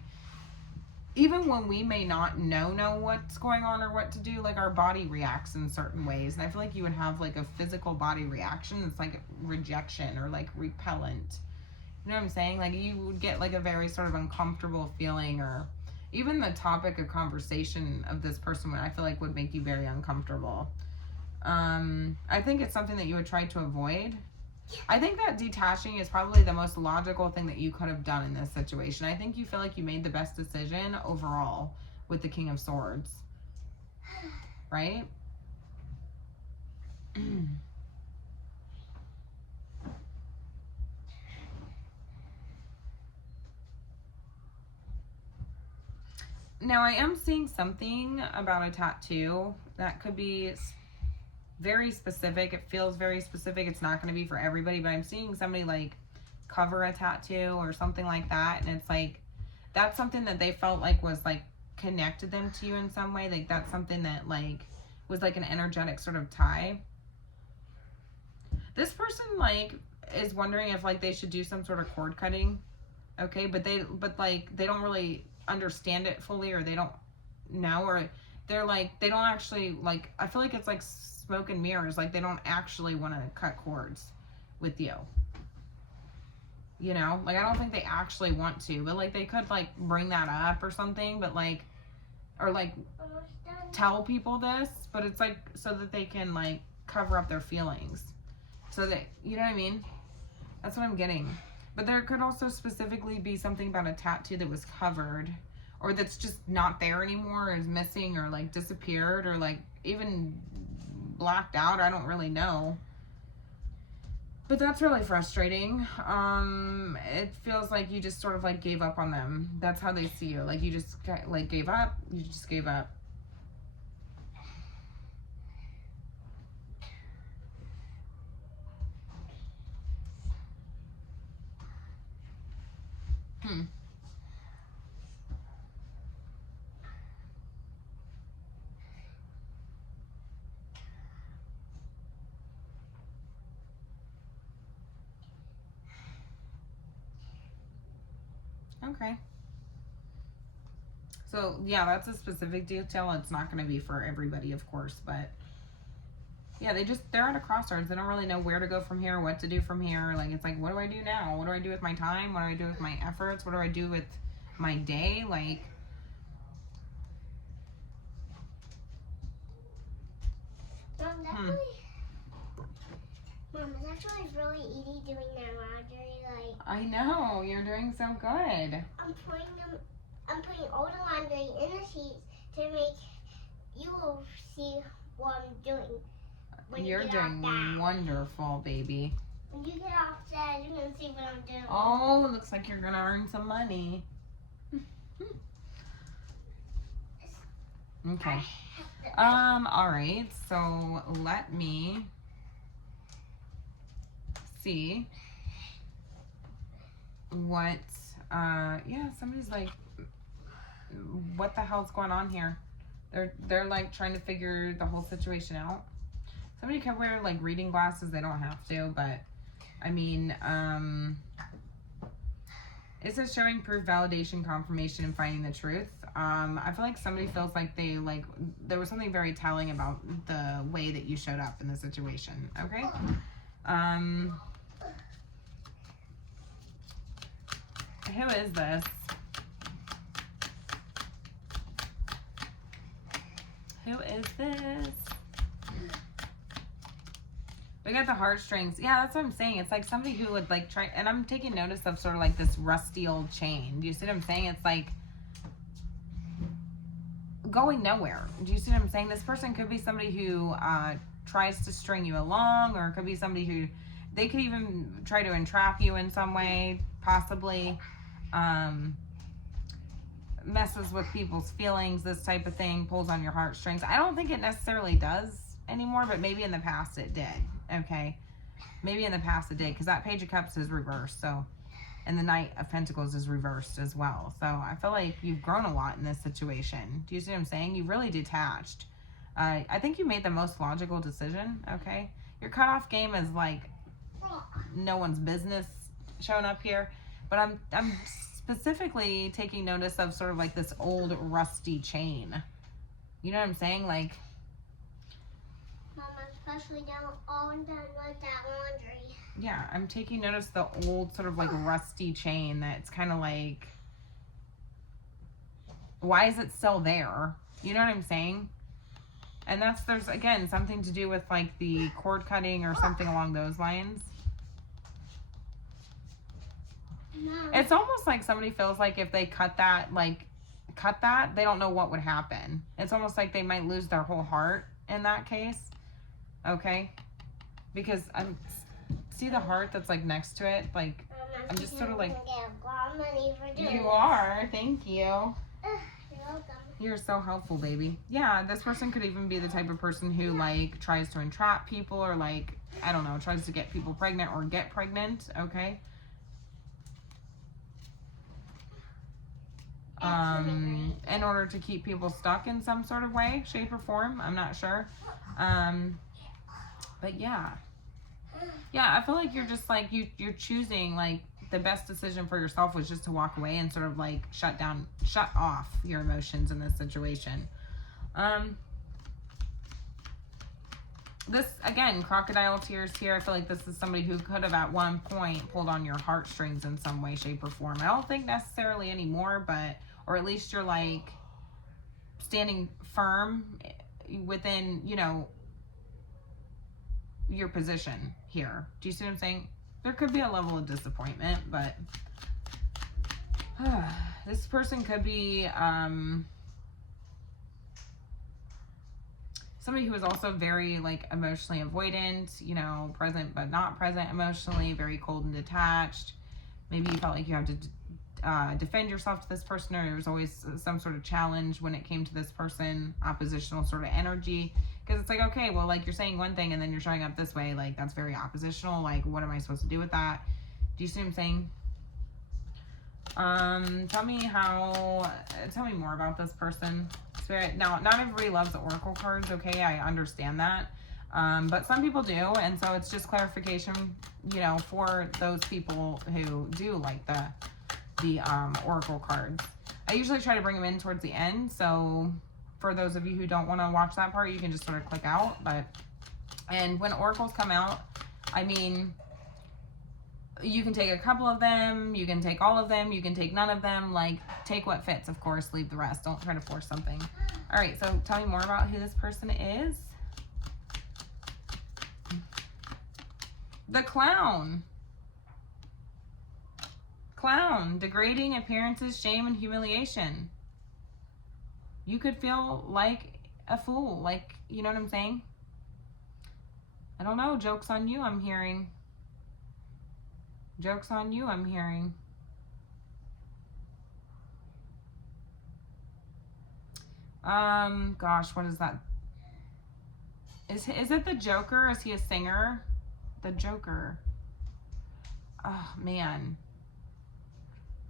even when we may not know what's going on or what to do, like our body reacts in certain ways. And I feel like you would have like a physical body reaction. It's like rejection or like repellent. You know what I'm saying? Like you would get like a very sort of uncomfortable feeling, or even the topic of conversation of this person, I feel like would make you very uncomfortable. I think it's something that you would try to avoid. I think that detaching is probably the most logical thing that you could have done in this situation. I think you feel like you made the best decision overall with the King of Swords. Right? Now I am seeing something about a tattoo that could be very specific. It feels very specific. It's not going to be for everybody, but I'm seeing somebody like cover a tattoo or something like that, and it's like that's something that they felt like was like connected them to you in some way. Like that's something that like was like an energetic sort of tie. This person like is wondering if like they should do some sort of cord cutting, okay, but like they don't really understand it fully, or they don't know, or they're like they don't actually like, I feel like it's like smoke and mirrors, like they don't actually want to cut cords with you, you know, like I don't think they actually want to, but like they could like bring that up or something, but like, or like tell people this, but it's like so that they can like cover up their feelings, so that, you know what I mean? That's what I'm getting. But there could also specifically be something about a tattoo that was covered, or that's just not there anymore, or is missing, or like disappeared, or like even blacked out. I don't really know. But that's really frustrating. It feels like you just sort of like gave up on them. That's how they see you. Like you just like gave up. You just gave up. Okay. So yeah, that's a specific detail. It's not going to be for everybody, of course, but yeah, they're at a crossroads. They don't really know where to go from here, what to do from here. Like, it's like, what do I do now? What do I do with my time? What do I do with my efforts? What do I do with my day? Like, Mom, it's actually really easy doing their laundry. Like, I know, you're doing so good. I'm putting all the laundry in the sheets to make you will see what I'm doing. You're doing wonderful, baby. When you get off that, you can see what I'm doing. Oh, it looks like you're gonna earn some money. Okay. All right. So let me see what. Yeah, somebody's like, what the hell's going on here? They're like trying to figure the whole situation out. Somebody can wear like reading glasses. They don't have to, but I mean, it says showing proof, validation, confirmation, and finding the truth. I feel like somebody feels like there was something very telling about the way that you showed up in the situation. Okay. Who is this? Who is this? We got the heartstrings. Yeah, that's what I'm saying. It's like somebody who would like try, and I'm taking notice of sort of like this rusty old chain. Do you see what I'm saying? It's like going nowhere. Do you see what I'm saying? This person could be somebody who tries to string you along, or it could be somebody who, they could even try to entrap you in some way, possibly. Messes with people's feelings, this type of thing, pulls on your heartstrings. I don't think it necessarily does anymore, but maybe in the past it did. Okay, maybe in the past it did, because that Page of Cups is reversed, so, and the Knight of Pentacles is reversed as well. So I feel like you've grown a lot in this situation. Do you see what I'm saying? You've really detached. I think you made the most logical decision. Okay, your cutoff game is like no one's business showing up here, but I'm specifically taking notice of sort of like this old rusty chain. You know what I'm saying? Like, Mom, especially now all done with that laundry. Yeah, I'm taking notice the old sort of like rusty chain that's kind of like, why is it still there? You know what I'm saying? And there's again something to do with like the cord cutting or something along those lines. Mom. It's almost like somebody feels like if they cut that, they don't know what would happen. It's almost like they might lose their whole heart in that case. Okay? Because see the heart that's like next to it? Like, I'm just sort of like, Get a lot of money for doing you are, thank you. You're welcome. You're so helpful, baby. Yeah, this person could even be the type of person who, like, tries to entrap people or, like, I don't know, tries to get people pregnant or get pregnant, okay? In order to keep people stuck in some sort of way, shape, or form. I'm not sure. But yeah. Yeah, I feel like you're just, like, you're choosing, like, the best decision for yourself was just to walk away and sort of, like, shut off your emotions in this situation. This, again, crocodile tears here. I feel like this is somebody who could have at one point pulled on your heartstrings in some way, shape, or form. I don't think necessarily anymore, but, or at least you're, like, standing firm within, you know, your position here. Do you see what I'm saying? There could be a level of disappointment, but this person could be somebody who is also very, like, emotionally avoidant, you know, present but not present emotionally, very cold and detached. Maybe you felt like you have to defend yourself to this person, or there was always some sort of challenge when it came to this person, oppositional sort of energy. Because it's like, okay, well, like, you're saying one thing and then you're showing up this way. Like, that's very oppositional. Like, what am I supposed to do with that? Do you see what I'm saying? Tell me more about this person. Spirit. Now, not everybody loves the oracle cards, okay? I understand that. But some people do, and so it's just clarification, you know, for those people who do like the oracle cards. I usually try to bring them in towards the end, so for those of you who don't want to watch that part, you can just sort of click out. And when oracles come out, I mean, you can take a couple of them, you can take all of them, you can take none of them. Like, take what fits, of course, leave the rest. Don't try to force something. All right, so tell me more about who this person is. The clown. Clown, degrading appearances, shame, and humiliation. You could feel like a fool, like, you know what I'm saying? I don't know, joke's on you, I'm hearing. Joke's on you, I'm hearing. Gosh, what is that? Is it the Joker? Is he a singer? The Joker. Oh, man.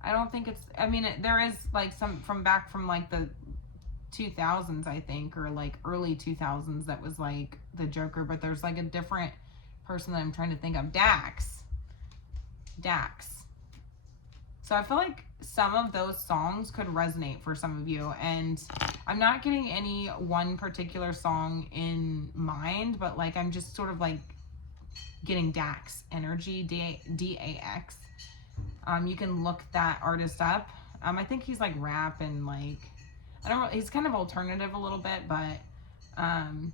I don't think it's, I mean, there is, like, some from like the 2000s, I think, or like early 2000s that was like the Joker, but there's like a different person that I'm trying to think of. Dax. So I feel like some of those songs could resonate for some of you, and I'm not getting any one particular song in mind, but like I'm just sort of like getting Dax energy, D-A-X. You can look that artist up. I think he's like rap and like, I don't know, he's kind of alternative a little bit, but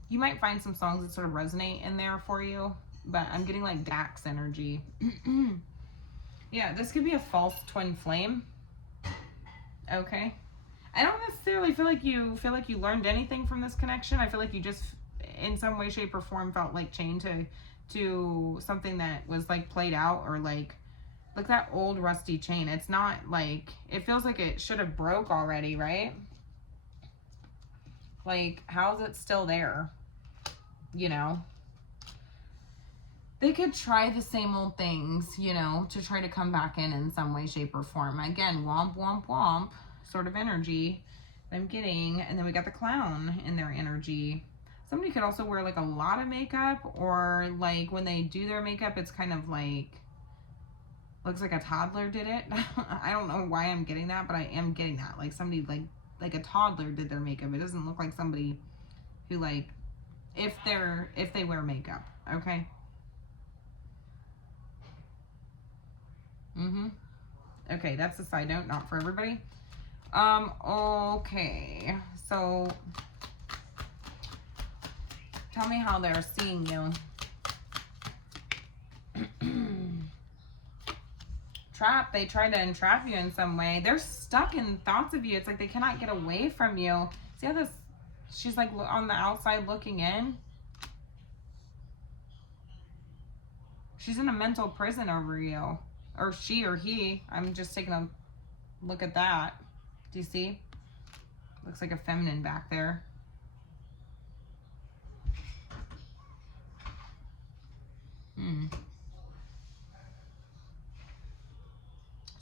you might find some songs that sort of resonate in there for you, but I'm getting like Dax energy. Yeah, this could be a false twin flame. Okay. I don't necessarily feel like you learned anything from this connection. I feel like you just in some way, shape, or form felt like chained to something that was like played out, or like that old rusty chain. It's not like, it feels like it should have broke already, right? Like, how is it still there? You know? They could try the same old things, you know, to try to come back in some way, shape, or form. Again, womp, womp, womp sort of energy I'm getting. And then we got the clown in their energy. Somebody could also wear like a lot of makeup, or like when they do their makeup, it's kind of like, looks like a toddler did it. I don't know why I'm getting that, but I am getting that. Like somebody like a toddler did their makeup. It doesn't look like somebody who, like, if they wear makeup, okay? Okay, that's a side note, not for everybody. Okay, so tell me how they're seeing you. Trap, they try to entrap you in some way. They're stuck in thoughts of you. It's like they cannot get away from you. See how this, she's like on the outside looking in. She's in a mental prison over you. Or she or he. I'm just taking a look at that. Do you see? Looks like a feminine back there.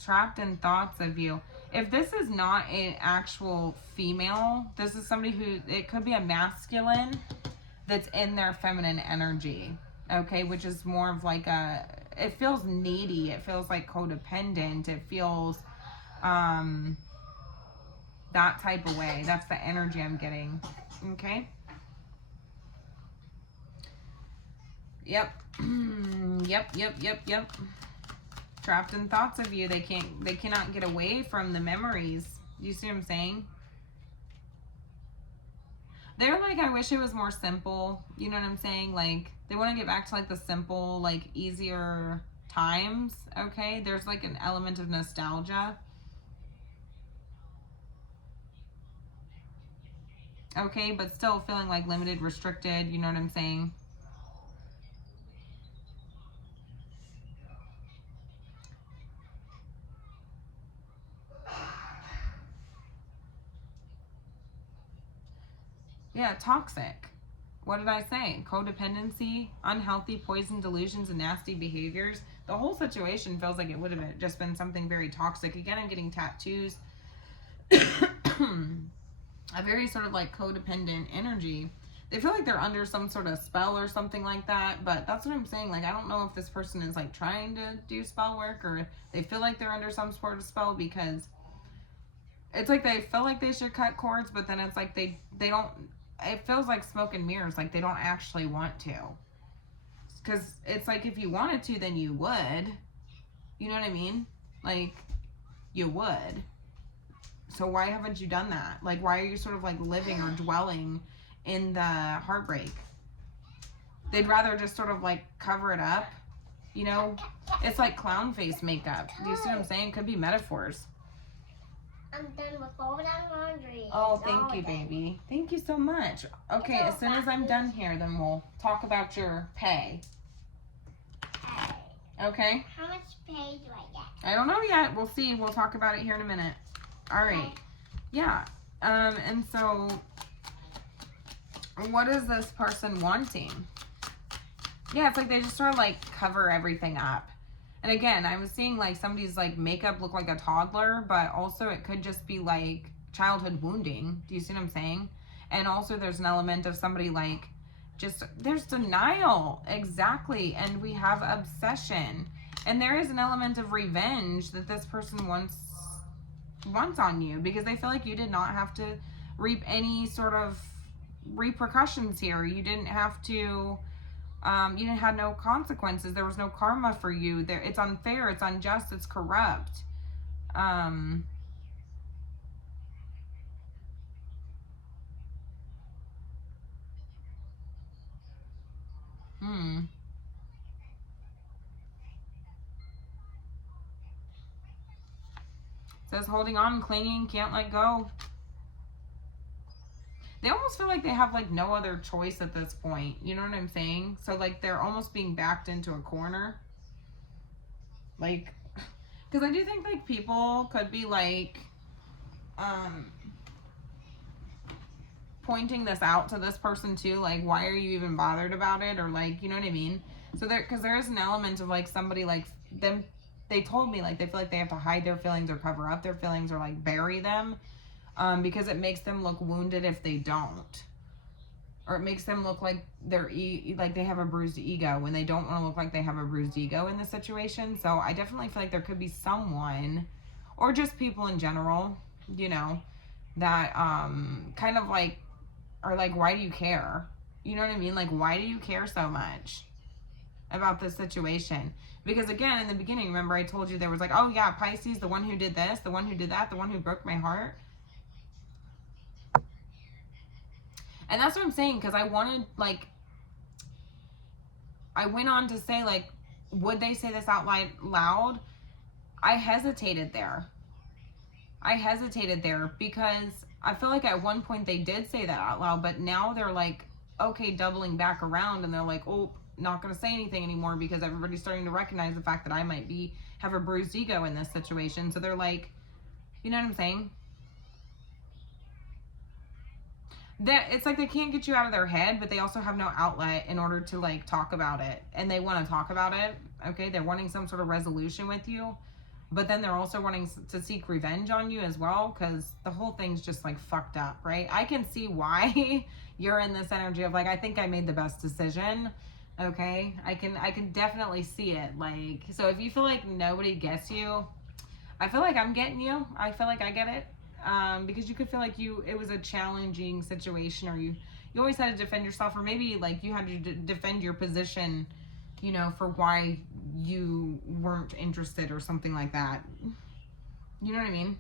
Trapped in thoughts of you. If this is not an actual female, this is somebody who, it could be a masculine that's in their feminine energy, okay, which is more of like a, it feels needy, it feels like codependent, it feels that type of way. That's the energy I'm getting, okay? Yep. Yep. Trapped in thoughts of you. They cannot get away from the memories. You see what I'm saying? They're like, I wish it was more simple. You know what I'm saying? Like, they want to get back to like the simple, like easier times. Okay. There's like an element of nostalgia. Okay. But still feeling like limited, restricted. You know what I'm saying? Yeah, toxic. What did I say? Codependency, unhealthy, poison, delusions, and nasty behaviors. The whole situation feels like it would have just been something very toxic. Again, I'm getting tattoos. A very sort of like codependent energy. They feel like they're under some sort of spell or something like that, but that's what I'm saying. Like, I don't know if this person is like trying to do spell work or they feel like they're under some sort of spell, because it's like they feel like they should cut cords, but then it's like they don't, it feels like smoke and mirrors, like they don't actually want to. Because it's like, if you wanted to, then you would. You know what I mean? Like, you would. So why haven't you done that? Like, why are you sort of like living or dwelling in the heartbreak? They'd rather just sort of like cover it up. You know? It's like clown face makeup. Do you see what I'm saying? Could be metaphors. I'm done with all that laundry. Oh, thank you, baby. Thank you so much. Okay, as soon as I'm done here, then we'll talk about your pay. Pay. Okay? How much pay do I get? I don't know yet. We'll see. We'll talk about it here in a minute. All right. Okay. Yeah. And so, what is this person wanting? Yeah, it's like they just sort of like cover everything up. And again, I was seeing like somebody's like makeup look like a toddler, but also it could just be like childhood wounding. Do you see what I'm saying? And also there's an element of somebody like just, there's denial. Exactly. And we have obsession. And there is an element of revenge that this person wants on you, because they feel like you did not have to reap any sort of repercussions here. You didn't have to, you didn't have no consequences. There was no karma for you. There, it's unfair, it's unjust, it's corrupt. It says holding on, clinging, can't let go. They almost feel like they have like no other choice at this point. You know what I'm saying? So like they're almost being backed into a corner. Like, because I do think like people could be like pointing this out to this person too. Like, why are you even bothered about it? Or like, you know what I mean? So there, because there is an element of like somebody like them. They told me like they feel like they have to hide their feelings or cover up their feelings or like bury them. Because it makes them look wounded if they don't, or it makes them look like they're like they have a bruised ego when they don't want to look like they have a bruised ego in the situation. So I definitely feel like there could be someone, or just people in general, you know, that kind of like are like, why do you care? You know what I mean? Like, why do you care so much about this situation? Because again, in the beginning, remember I told you there was like, oh yeah, Pisces, the one who did this, the one who did that, the one who broke my heart. And that's what I'm saying, because I wanted, like, I went on to say, like, would they say this out loud? I hesitated there. Because I feel like at one point they did say that out loud, but now they're like, okay, doubling back around, and they're like, oh, not going to say anything anymore because everybody's starting to recognize the fact that I might have a bruised ego in this situation. So they're like, you know what I'm saying? it's like they can't get you out of their head, but they also have no outlet in order to like talk about it, and they want to talk about it. Okay, they're wanting some sort of resolution with you, but then they're also wanting to seek revenge on you as well, because the whole thing's just like fucked up, right? I can see why you're in this energy of like, I think I made the best decision. Okay, I can definitely see it. Like, so if you feel like nobody gets you, I feel like I'm getting you. I feel like I get it. Because you could feel like it was a challenging situation, or you always had to defend yourself, or maybe like you had to defend your position, you know, for why you weren't interested or something like that. You know what I mean?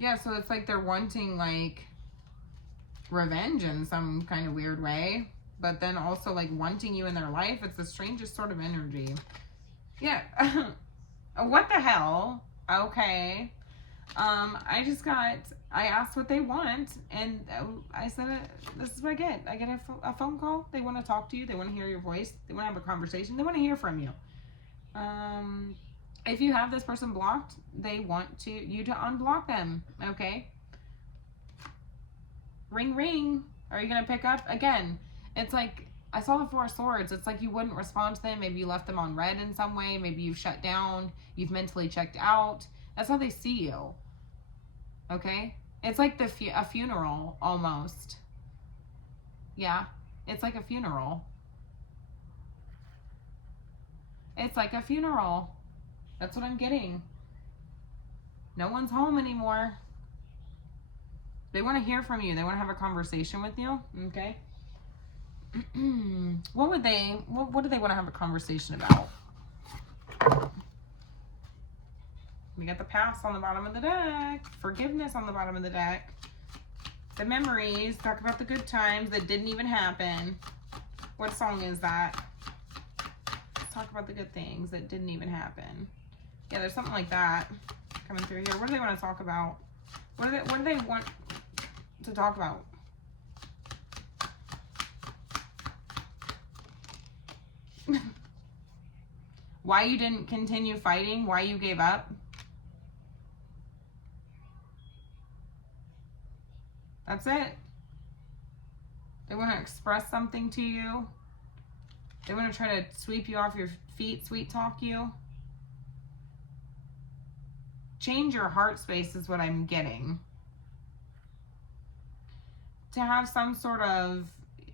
Yeah, so it's like they're wanting like revenge in some kind of weird way, but then also like wanting you in their life. It's the strangest sort of energy. Yeah. What the hell? Okay. I asked what they want, and I said, this is what I get. I get a phone call. They want to talk to you. They want to hear your voice. They want to have a conversation. They want to hear from you. If you have this person blocked, they want you to unblock them. Okay. Ring, ring. Are you going to pick up? Again, it's like, I saw the Four of Swords. It's like you wouldn't respond to them. Maybe you left them on red in some way. Maybe you've shut down. You've mentally checked out. That's how they see you. Okay? It's like a funeral almost. Yeah. It's like a funeral. It's like a funeral. That's what I'm getting. No one's home anymore. They want to hear from you. They want to have a conversation with you. Okay? What do they want to have a conversation about? We got the past on the bottom of the deck. Forgiveness on the bottom of the deck. The memories. Talk about the good times that didn't even happen. What song is that? Let's talk about the good things that didn't even happen. Yeah, there's something like that coming through here. What do they want to talk about? What do they want to talk about? Why you didn't continue fighting? Why you gave up? That's it. They want to express something to you. They want to try to sweep you off your feet, sweet talk you. Change your heart space is what I'm getting. To have some sort of,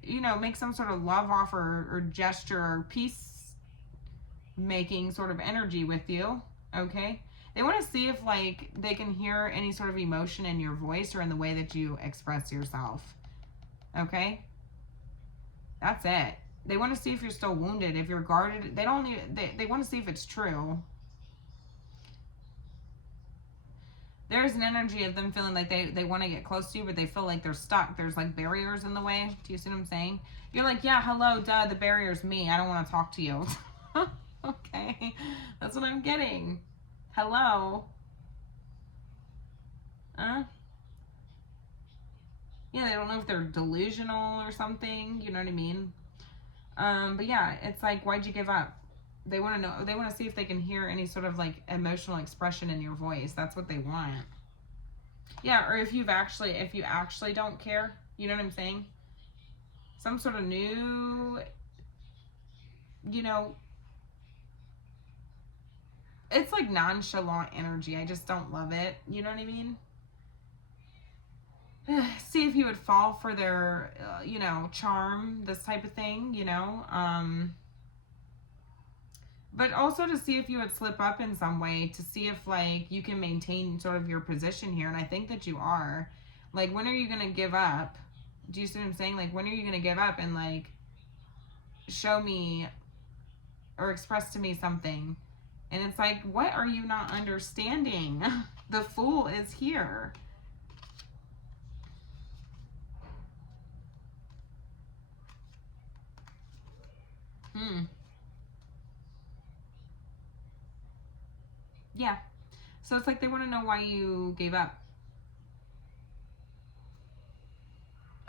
you know, make some sort of love offer or gesture or peace making sort of energy with you. Okay? They want to see if like they can hear any sort of emotion in your voice or in the way that you express yourself. Okay? That's it. They want to see if you're still wounded, if you're guarded. They don't need, they want to see if it's true. There's an energy of them feeling like they want to get close to you, but they feel like they're stuck. There's like barriers in the way. Do you see what I'm saying? You're like, yeah, hello, duh, the barrier's me. I don't want to talk to you. Okay. That's what I'm getting. Hello. Yeah, they don't know if they're delusional or something. You know what I mean? But yeah, it's like, why'd you give up? They want to know. They want to see if they can hear any sort of like emotional expression in your voice. That's what they want. Yeah, or if you actually don't care. You know what I'm saying? Some sort of new, you know, it's like nonchalant energy. I just don't love it. You know what I mean? See if you would fall for their, you know, charm, this type of thing, you know. But also to see if you would slip up in some way, to see if like you can maintain sort of your position here. And I think that you are. Like, when are you going to give up? Do you see what I'm saying? Like, when are you going to give up and like show me or express to me something? And it's like, what are you not understanding? The Fool is here. Yeah. So it's like they want to know why you gave up.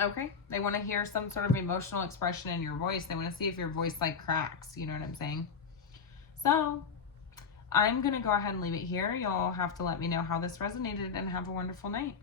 Okay. They want to hear some sort of emotional expression in your voice. They want to see if your voice like cracks. You know what I'm saying? So I'm going to go ahead and leave it here. You'll have to let me know how this resonated and have a wonderful night.